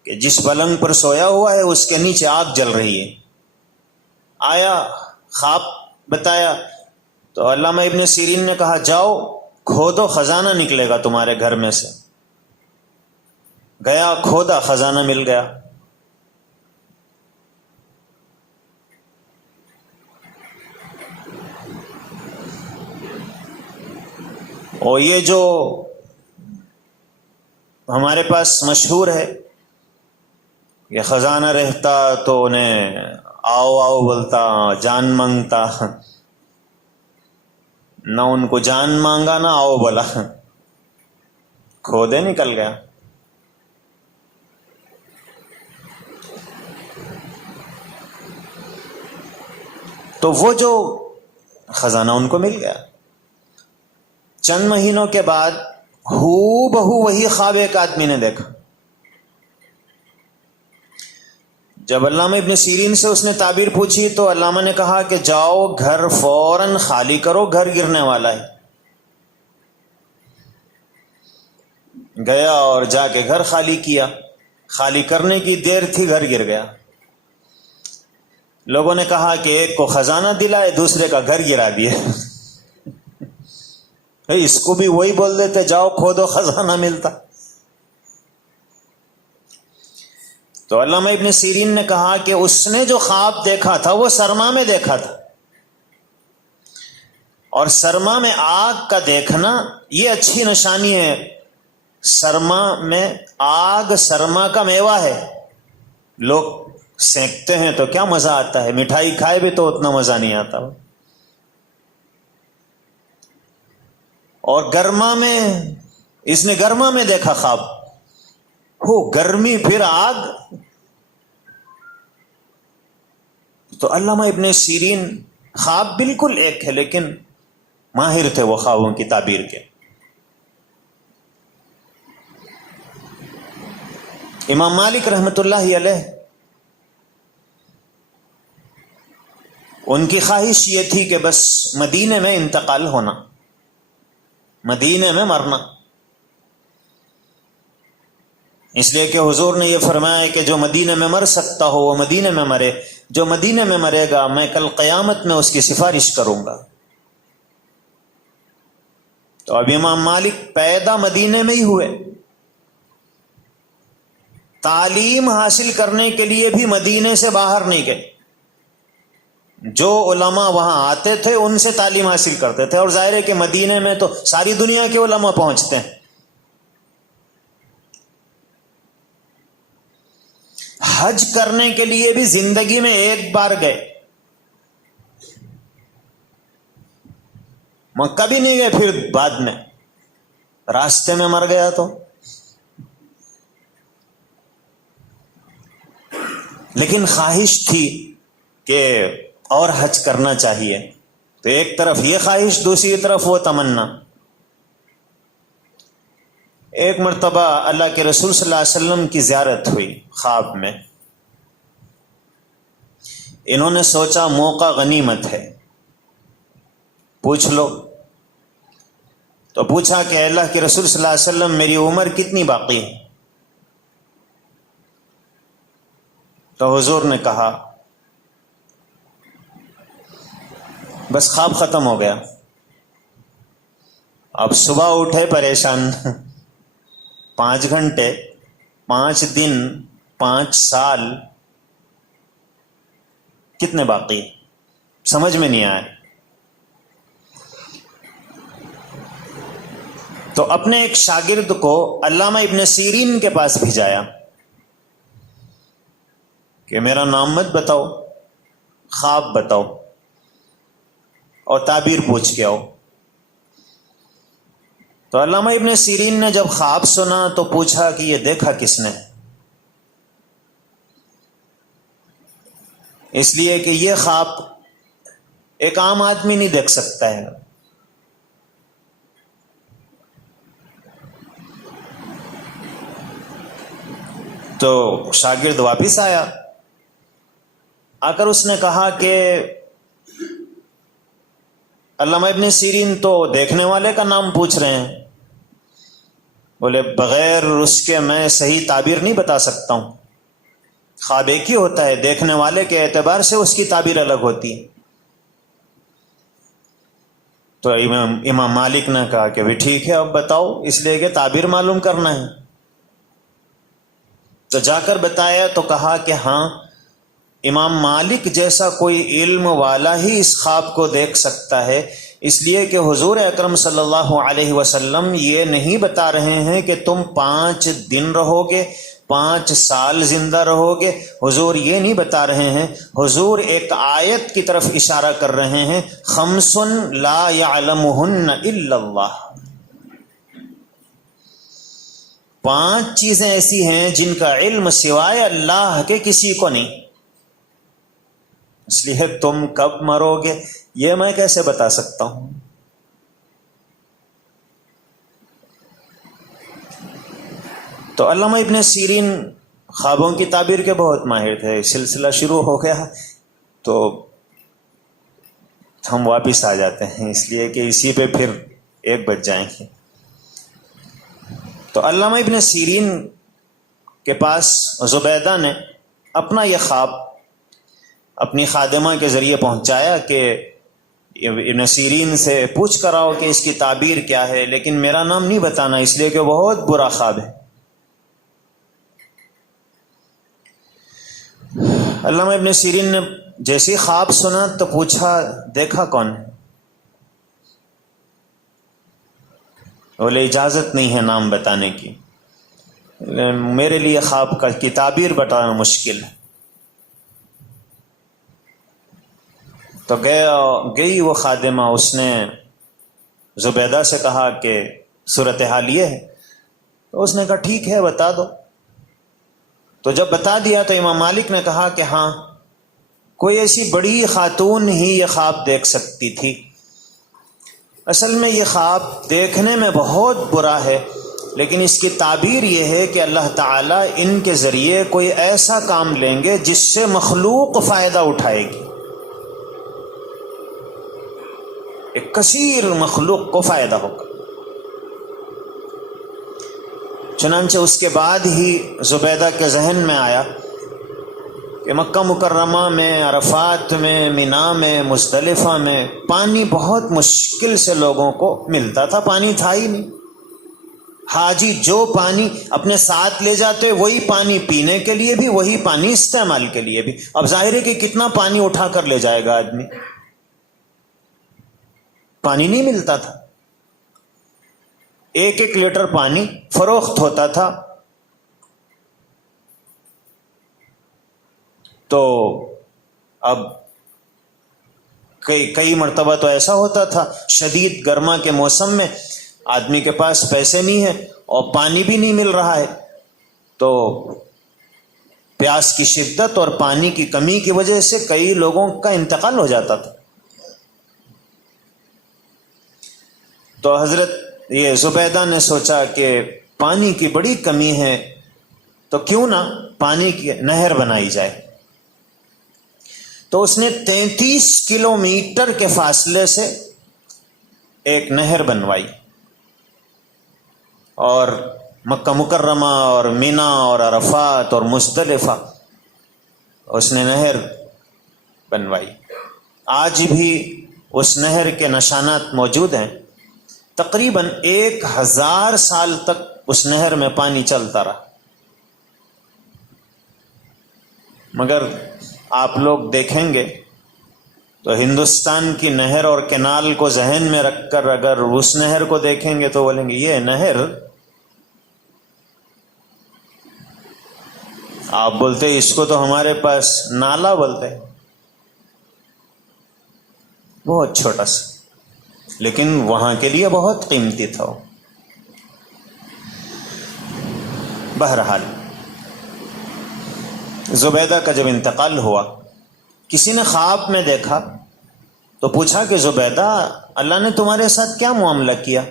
کہ جس پلنگ پر سویا ہوا ہے اس کے نیچے آگ جل رہی ہے. آیا، خواب بتایا، تو علامہ ابن سیرین نے کہا جاؤ کھودو، خزانہ نکلے گا تمہارے گھر میں سے. گیا، کھودا، خزانہ مل گیا. اور یہ جو ہمارے پاس مشہور ہے، یہ خزانہ رہتا تو انہیں آؤ آؤ بولتا، جان مانگتا. نہ ان کو جان مانگا نہ آؤ بولا، کھودے نکل گیا. تو وہ جو خزانہ ان کو مل گیا. چند مہینوں کے بعد ہو بہو وہی خواب ایک آدمی نے دیکھا. جب علامہ ابن سیرین سے اس نے تعبیر پوچھی تو علامہ نے کہا کہ جاؤ گھر فوراً خالی کرو، گھر گرنے والا ہے. گیا اور جا کے گھر خالی کیا. خالی کرنے کی دیر تھی، گھر گر گیا. لوگوں نے کہا کہ ایک کو خزانہ دلائے، دوسرے کا گھر گرا دیے. اس کو بھی وہی بول دیتے جاؤ کھودو خزانہ ملتا. تو علامہ ابن سیرین نے کہا کہ اس نے جو خواب دیکھا تھا وہ سرما میں دیکھا تھا، اور سرما میں آگ کا دیکھنا یہ اچھی نشانی ہے. سرما میں آگ سرما کا میوہ ہے. لوگ سینکتے ہیں تو کیا مزہ آتا ہے، مٹھائی کھائے بھی تو اتنا مزہ نہیں آتا. اور گرما میں، اس نے گرما میں دیکھا خواب، ہو گرمی پھر آگ. تو علامہ ابن سیرین خواب بالکل ایک ہے، لیکن ماہر تھے وہ خوابوں کی تعبیر کے. امام مالک رحمۃ اللہ علیہ، ان کی خواہش یہ تھی کہ بس مدینے میں انتقال ہونا، مدینے میں مرنا. اس لیے کہ حضور نے یہ فرمایا کہ جو مدینے میں مر سکتا ہو وہ مدینے میں مرے. جو مدینے میں مرے گا میں کل قیامت میں اس کی سفارش کروں گا. تو اب امام مالک پیدا مدینے میں ہی ہوئے، تعلیم حاصل کرنے کے لیے بھی مدینے سے باہر نہیں گئے. جو علماء وہاں آتے تھے ان سے تعلیم حاصل کرتے تھے، اور ظاہر ہے کہ مدینے میں تو ساری دنیا کے علماء پہنچتے ہیں. حج کرنے کے لیے بھی زندگی میں ایک بار گئے، مکہ بھی نہیں گئے. پھر بعد میں راستے میں مر گیا تو. لیکن خواہش تھی کہ اور حج کرنا چاہیے. تو ایک طرف یہ خواہش، دوسری طرف وہ تمنا. ایک مرتبہ اللہ کے رسول صلی اللہ علیہ وسلم کی زیارت ہوئی خواب میں. انہوں نے سوچا موقع غنیمت ہے، پوچھ لو. تو پوچھا کہ اللہ کے رسول صلی اللہ علیہ وسلم میری عمر کتنی باقی ہے؟ تو حضور نے کہا بس خواب ختم ہو گیا. اب صبح اٹھے پریشان. 5 گھنٹے 5 دن 5 سال کتنے باقی سمجھ میں نہیں آئے. تو اپنے ایک شاگرد کو علامہ ابن سیرین کے پاس بھیجایا کہ میرا نام مت بتاؤ، خواب بتاؤ اور تعبیر پوچھ کے آؤ. تو علامہ ابن سیرین نے جب خواب سنا تو پوچھا کہ یہ دیکھا کس نے؟ اس لیے کہ یہ خواب ایک عام آدمی نہیں دیکھ سکتا ہے. تو شاگرد واپس آیا، آ کر اس نے کہا کہ علامہ ابن سیرین تو دیکھنے والے کا نام پوچھ رہے ہیں. بولے بغیر اس کے میں صحیح تعبیر نہیں بتا سکتا ہوں. خواب ایک ہی ہوتا ہے، دیکھنے والے کے اعتبار سے اس کی تعبیر الگ ہوتی ہے. تو امام مالک نے کہا کہ بھی ٹھیک ہے اب بتاؤ، اس لیے کہ تعبیر معلوم کرنا ہے. تو جا کر بتایا تو کہا کہ ہاں امام مالک جیسا کوئی علم والا ہی اس خواب کو دیکھ سکتا ہے، اس لیے کہ حضور اکرم صلی اللہ علیہ وسلم یہ نہیں بتا رہے ہیں کہ تم 5 دن رہو گے 5 سال زندہ رہو گے. حضور یہ نہیں بتا رہے ہیں، حضور ایک آیت کی طرف اشارہ کر رہے ہیں، 5 لا يعلمهن الا اللہ. 5 چیزیں ایسی ہیں جن کا علم سوائے اللہ کے کسی کو نہیں. اس لیے تم کب مرو گے یہ میں کیسے بتا سکتا ہوں. تو علامہ ابن سیرین خوابوں کی تعبیر کے بہت ماہر تھے. سلسلہ شروع ہو گیا تو ہم واپس آ جاتے ہیں، اس لیے کہ اسی پہ پھر 1 بج جائیں گے. تو علامہ ابن سیرین کے پاس زبیدہ نے اپنا یہ خواب اپنی خادمہ کے ذریعے پہنچایا کہ ابن سیرین سے پوچھ کر آؤ کہ اس کی تعبیر کیا ہے، لیکن میرا نام نہیں بتانا اس لیے کہ بہت برا خواب ہے. علامہ ابن سیرین نے جیسی خواب سنا تو پوچھا دیکھا کون ہے؟ بولے اجازت نہیں ہے نام بتانے کی، میرے لیے خواب کی تعبیر بتانا مشکل ہے. تو گئی وہ خادمہ، اس نے زبیدہ سے کہا کہ صورتحال یہ ہے. تو اس نے کہا ٹھیک ہے بتا دو. تو جب بتا دیا تو امام مالک نے کہا کہ ہاں کوئی ایسی بڑی خاتون ہی یہ خواب دیکھ سکتی تھی. اصل میں یہ خواب دیکھنے میں بہت برا ہے، لیکن اس کی تعبیر یہ ہے کہ اللہ تعالیٰ ان کے ذریعے کوئی ایسا کام لیں گے جس سے مخلوق فائدہ اٹھائے گی، ایک کثیر مخلوق کو فائدہ ہوگا. چنانچہ اس کے بعد ہی زبیدہ کے ذہن میں آیا کہ مکہ مکرمہ میں، عرفات میں، مینا میں، مزدلفہ میں پانی بہت مشکل سے لوگوں کو ملتا تھا، پانی تھا ہی نہیں. حاجی جو پانی اپنے ساتھ لے جاتے وہی پانی پینے کے لیے بھی، وہی پانی استعمال کے لیے بھی. اب ظاہر ہے کہ کتنا پانی اٹھا کر لے جائے گا آدمی، پانی نہیں ملتا تھا. 1 لیٹر پانی فروخت ہوتا تھا. تو اب کئی مرتبہ تو ایسا ہوتا تھا شدید گرما کے موسم میں آدمی کے پاس پیسے نہیں ہیں اور پانی بھی نہیں مل رہا ہے، تو پیاس کی شدت اور پانی کی کمی کی وجہ سے کئی لوگوں کا انتقال ہو جاتا تھا. تو حضرت یہ زبیدہ نے سوچا کہ پانی کی بڑی کمی ہے تو کیوں نہ پانی کی نہر بنائی جائے. تو اس نے 33 کلومیٹر کے فاصلے سے ایک نہر بنوائی اور مکہ مکرمہ اور مینا اور عرفات اور مزدلفہ اس نے نہر بنوائی. آج بھی اس نہر کے نشانات موجود ہیں. تقریباً 1000 سال تک اس نہر میں پانی چلتا رہا. مگر آپ لوگ دیکھیں گے تو ہندوستان کی نہر اور کینال کو ذہن میں رکھ کر اگر اس نہر کو دیکھیں گے تو بولیں گے یہ نہر. آپ بولتے اس کو تو ہمارے پاس نالا بولتے ہیں، بہت چھوٹا سا، لیکن وہاں کے لیے بہت قیمتی تھا. بہرحال زبیدہ کا جب انتقال ہوا، کسی نے خواب میں دیکھا تو پوچھا کہ زبیدہ اللہ نے تمہارے ساتھ کیا معاملہ کیا؟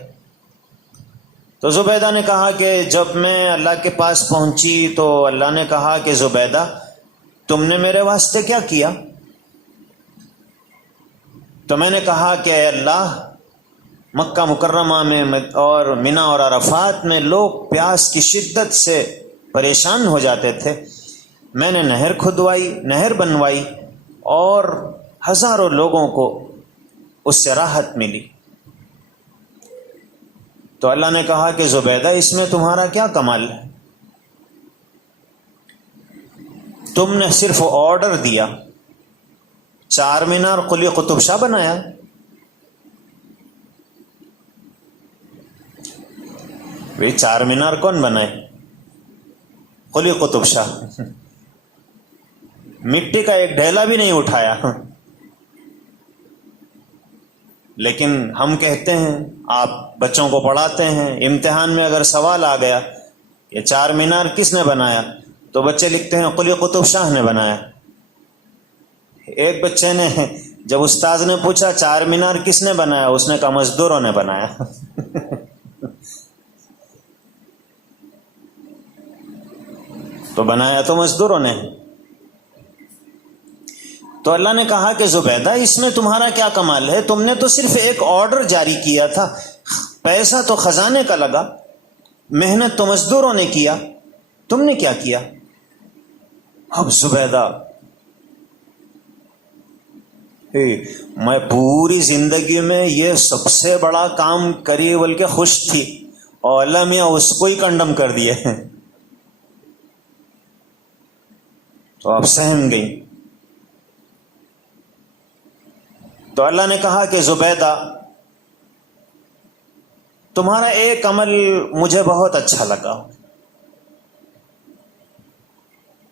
تو زبیدہ نے کہا کہ جب میں اللہ کے پاس پہنچی تو اللہ نے کہا کہ زبیدہ تم نے میرے واسطے کیا کیا؟ تو میں نے کہا کہ اے اللہ، مکہ مکرمہ میں اور منی اور عرفات میں لوگ پیاس کی شدت سے پریشان ہو جاتے تھے. میں نے نہر کھدوائی، نہر بنوائی اور ہزاروں لوگوں کو اس سے راحت ملی. تو اللہ نے کہا کہ زبیدہ اس میں تمہارا کیا کمال ہے؟ تم نے صرف آرڈر دیا، چار مینار قلی قطب شاہ بنایا. بھئی چار مینار کون بنائے؟ قلی قطب شاہ. مٹی کا ایک ڈھیلا بھی نہیں اٹھایا. لیکن ہم کہتے ہیں، آپ بچوں کو پڑھاتے ہیں، امتحان میں اگر سوال آ گیا یہ چار مینار کس نے بنایا تو بچے لکھتے ہیں قلی قطب شاہ نے بنایا. ایک بچے نے جب استاذ نے پوچھا چار مینار کس نے بنایا، اس نے کہا مزدوروں نے بنایا. تو بنایا تو مزدوروں نے. تو اللہ نے کہا کہ زبیدہ اس میں تمہارا کیا کمال ہے؟ تم نے تو صرف ایک آرڈر جاری کیا تھا، پیسہ تو خزانے کا لگا، محنت تو مزدوروں نے کیا، تم نے کیا کیا؟ اب زبیدہ میں پوری زندگی میں یہ سب سے بڑا کام کری بلکہ خوش تھی، اور اللہ میاں اس کو ہی کنڈم کر دیے. تو آپ سہم گئی. تو اللہ نے کہا کہ زبیدہ تمہارا ایک عمل مجھے بہت اچھا لگا.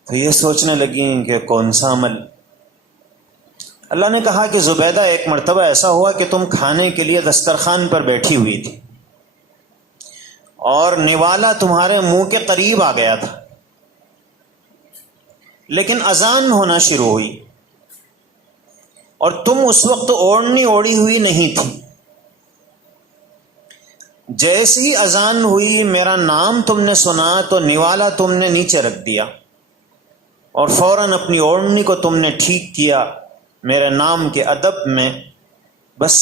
تو یہ سوچنے لگی کہ کون سا عمل؟ اللہ نے کہا کہ زبیدہ ایک مرتبہ ایسا ہوا کہ تم کھانے کے لیے دسترخوان پر بیٹھی ہوئی تھی اور نوالا تمہارے منہ کے قریب آ گیا تھا، لیکن اذان ہونا شروع ہوئی اور تم اس وقت اوڑھنی اوڑھی ہوئی نہیں تھی. جیسے ہی اذان ہوئی میرا نام تم نے سنا تو نوالا تم نے نیچے رکھ دیا اور فوراً اپنی اوڑھنی کو تم نے ٹھیک کیا میرے نام کے ادب میں. بس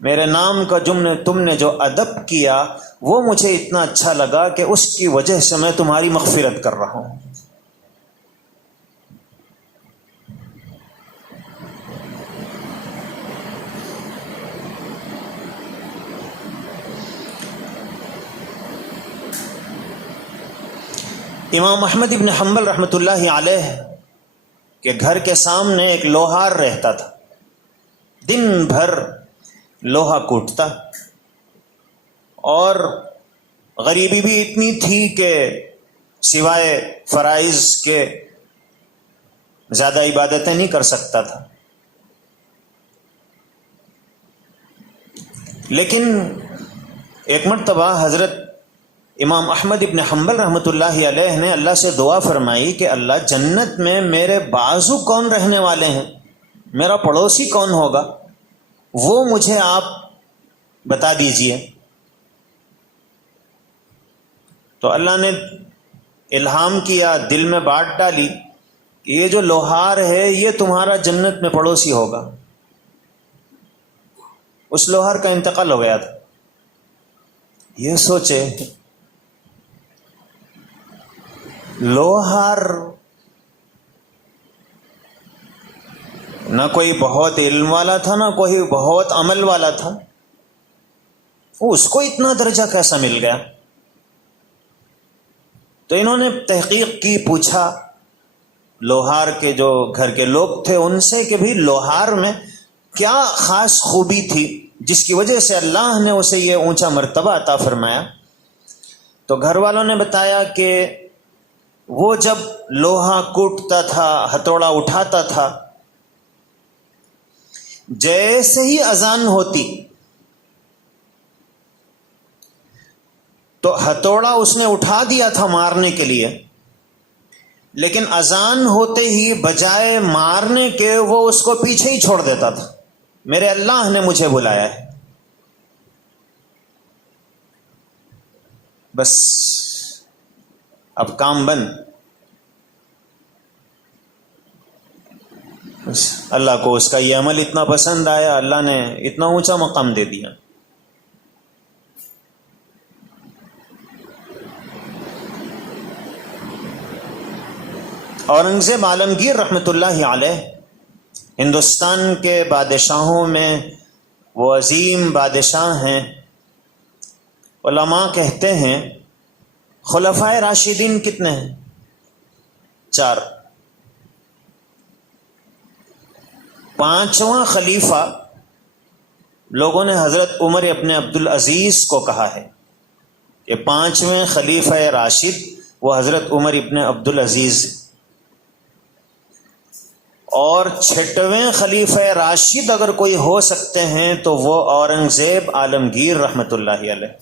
میرے نام کا تم نے جو ادب کیا وہ مجھے اتنا اچھا لگا کہ اس کی وجہ سے میں تمہاری مغفرت کر رہا ہوں. امام احمد ابن حنبل رحمۃ اللہ علیہ کے گھر کے سامنے ایک لوہار رہتا تھا. دن بھر لوہا کوٹتا اور غریبی بھی اتنی تھی کہ سوائے فرائض کے زیادہ عبادتیں نہیں کر سکتا تھا. لیکن ایک مرتبہ حضرت امام احمد ابن حنبل رحمۃ اللہ علیہ نے اللہ سے دعا فرمائی کہ اللہ جنت میں میرے بازو کون رہنے والے ہیں، میرا پڑوسی کون ہوگا، وہ مجھے آپ بتا دیجئے. تو اللہ نے الہام کیا، دل میں بات ڈالی کہ یہ جو لوہار ہے یہ تمہارا جنت میں پڑوسی ہوگا. اس لوہار کا انتقال ہو گیا تھا. یہ سوچے لوہار نہ کوئی بہت علم والا تھا، نہ کوئی بہت عمل والا تھا، اس کو اتنا درجہ کیسا مل گیا؟ تو انہوں نے تحقیق کی، پوچھا لوہار کے جو گھر کے لوگ تھے ان سے کہ بھی لوہار میں کیا خاص خوبی تھی جس کی وجہ سے اللہ نے اسے یہ اونچا مرتبہ عطا فرمایا؟ تو گھر والوں نے بتایا کہ وہ جب لوہا کوٹتا تھا، ہتھوڑا اٹھاتا تھا، جیسے ہی اذان ہوتی تو ہتھوڑا اس نے اٹھا دیا تھا مارنے کے لیے، لیکن اذان ہوتے ہی بجائے مارنے کے وہ اس کو پیچھے ہی چھوڑ دیتا تھا، میرے اللہ نے مجھے بلایا ہے، بس اب کام بند۔ اللہ کو اس کا یہ عمل اتنا پسند آیا، اللہ نے اتنا اونچا مقام دے دیا۔ اورنگزیب عالمگیر رحمۃ اللہ علیہ ہندوستان کے بادشاہوں میں وہ عظیم بادشاہ ہیں۔ علماء کہتے ہیں خلفائے راشدین کتنے ہیں؟ 4۔ 5واں خلیفہ لوگوں نے حضرت عمر ابن عبدالعزیز کو کہا ہے کہ 5ویں خلیفہ راشد وہ حضرت عمر ابن عبدالعزیز، اور 6ویں خلیفہ راشد اگر کوئی ہو سکتے ہیں تو وہ اورنگزیب عالمگیر رحمۃ اللہ علیہ،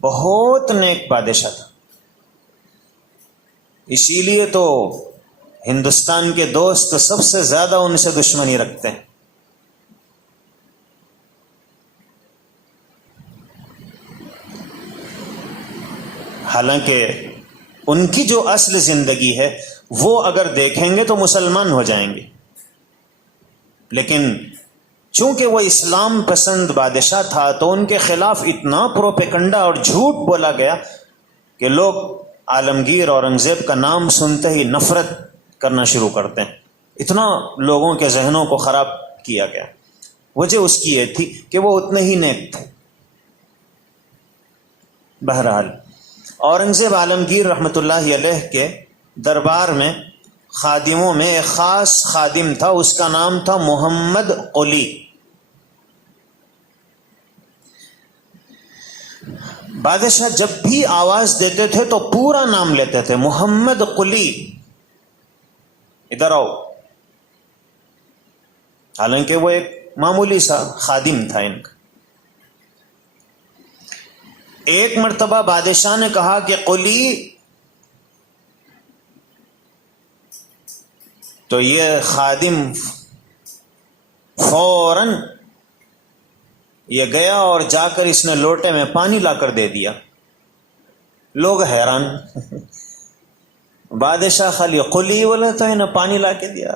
بہت نیک بادشاہ تھا، اسی لیے تو ہندوستان کے دوست سب سے زیادہ ان سے دشمنی رکھتے ہیں۔ حالانکہ ان کی جو اصل زندگی ہے وہ اگر دیکھیں گے تو مسلمان ہو جائیں گے، لیکن چونکہ وہ اسلام پسند بادشاہ تھا تو ان کے خلاف اتنا پروپیگنڈا اور جھوٹ بولا گیا کہ لوگ عالمگیر اورنگزیب کا نام سنتے ہی نفرت کرنا شروع کرتے ہیں، اتنا لوگوں کے ذہنوں کو خراب کیا گیا۔ وجہ اس کی یہ تھی کہ وہ اتنے ہی نیک تھے۔ بہرحال اورنگزیب عالمگیر رحمۃ اللہ علیہ کے دربار میں خادموں میں ایک خاص خادم تھا، اس کا نام تھا محمد قلی۔ بادشاہ جب بھی آواز دیتے تھے تو پورا نام لیتے تھے، محمد قلی ادھر آؤ، حالانکہ وہ ایک معمولی سا خادم تھا ان کا۔ ایک مرتبہ بادشاہ نے کہا کہ قلی، تو یہ خادم فوراً یہ گیا اور جا کر اس نے لوٹے میں پانی لا کر دے دیا۔ لوگ حیران، بادشاہ خالی قلی بولا تھا نہ پانی لا کے دیا۔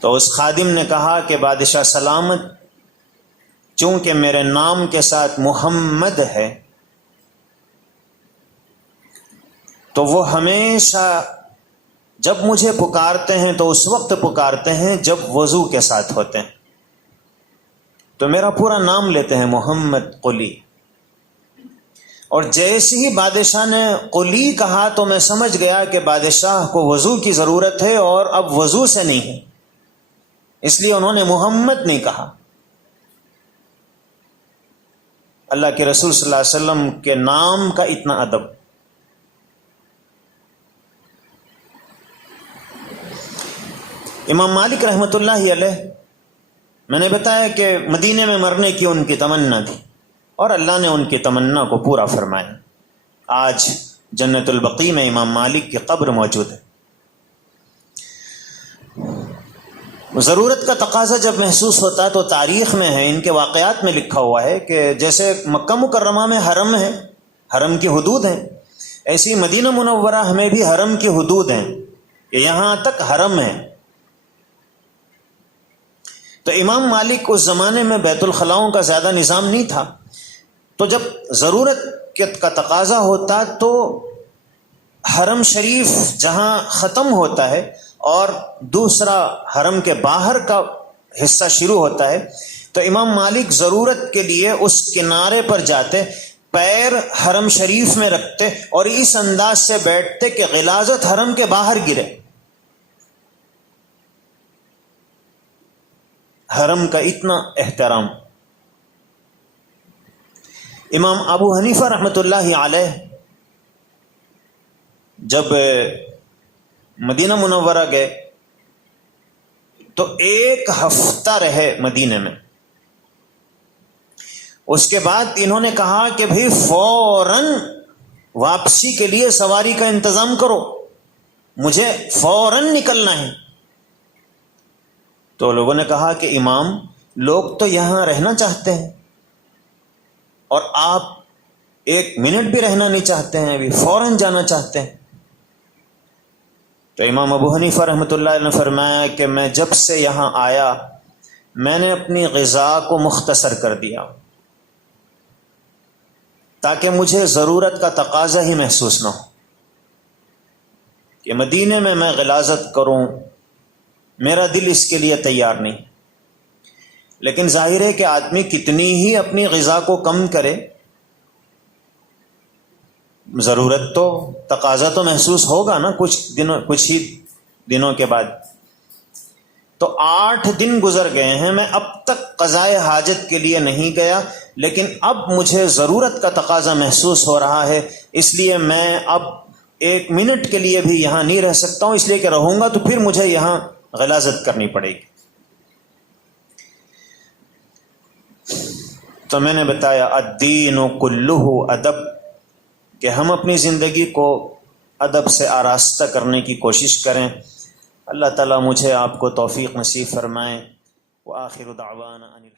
تو اس خادم نے کہا کہ بادشاہ سلامت، چونکہ میرے نام کے ساتھ محمد ہے تو وہ ہمیشہ جب مجھے پکارتے ہیں تو اس وقت پکارتے ہیں جب وضو کے ساتھ ہوتے ہیں، تو میرا پورا نام لیتے ہیں محمد قلی۔ اور جیسے ہی بادشاہ نے قلی کہا تو میں سمجھ گیا کہ بادشاہ کو وضو کی ضرورت ہے اور اب وضو سے نہیں ہے، اس لیے انہوں نے محمد نہیں کہا۔ اللہ کے رسول صلی اللہ علیہ وسلم کے نام کا اتنا ادب۔ امام مالک رحمۃ اللہ علیہ، میں نے بتایا کہ مدینے میں مرنے کی ان کی تمنا تھی اور اللہ نے ان کی تمنا کو پورا فرمایا۔ آج جنت البقیع میں امام مالک کی قبر موجود ہے۔ ضرورت کا تقاضا جب محسوس ہوتا ہے تو تاریخ میں ہے، ان کے واقعات میں لکھا ہوا ہے کہ جیسے مکہ مکرمہ میں حرم ہے، حرم کی حدود ہیں، ایسی مدینہ منورہ ہمیں بھی حرم کی حدود ہیں کہ یہاں تک حرم ہے۔ تو امام مالک اس زمانے میں بیت الخلاؤں کا زیادہ نظام نہیں تھا، تو جب ضرورت کا تقاضا ہوتا تو حرم شریف جہاں ختم ہوتا ہے اور دوسرا حرم کے باہر کا حصہ شروع ہوتا ہے، تو امام مالک ضرورت کے لیے اس کنارے پر جاتے، پیر حرم شریف میں رکھتے اور اس انداز سے بیٹھتے کہ غلاظت حرم کے باہر گرے. حرم کا اتنا احترام. امام ابو حنیفہ رحمۃ اللہ علیہ جب مدینہ منورہ گئے تو 1 ہفتہ رہے مدینہ میں. اس کے بعد انہوں نے کہا کہ بھئی فوراً واپسی کے لیے سواری کا انتظام کرو، مجھے فوراً نکلنا ہے. تو لوگوں نے کہا کہ امام، لوگ تو یہاں رہنا چاہتے ہیں اور آپ 1 منٹ بھی رہنا نہیں چاہتے ہیں، ابھی فوراً جانا چاہتے ہیں. تو امام ابو حنیفہ رحمۃ اللہ علیہ نے فرمایا کہ میں جب سے یہاں آیا میں نے اپنی غذا کو مختصر کر دیا تاکہ مجھے ضرورت کا تقاضا ہی محسوس نہ ہو کہ مدینے میں میں غلاظت کروں، میرا دل اس کے لیے تیار نہیں. لیکن ظاہر ہے کہ آدمی کتنی ہی اپنی غذا کو کم کرے، ضرورت تو تقاضا تو محسوس ہوگا نا کچھ ہی دنوں کے بعد. تو 8 دن گزر گئے ہیں، میں اب تک قضائے حاجت کے لیے نہیں گیا، لیکن اب مجھے ضرورت کا تقاضا محسوس ہو رہا ہے، اس لیے میں اب 1 منٹ کے لیے بھی یہاں نہیں رہ سکتا ہوں، اس لیے کہ رہوں گا تو پھر مجھے یہاں غلاظت کرنی پڑے گی. تو میں نے بتایا الدین کلہ ادب، کہ ہم اپنی زندگی کو ادب سے آراستہ کرنے کی کوشش کریں. اللہ تعالیٰ مجھے آپ کو توفیق نصیب فرمائے. وآخر دعوانا ان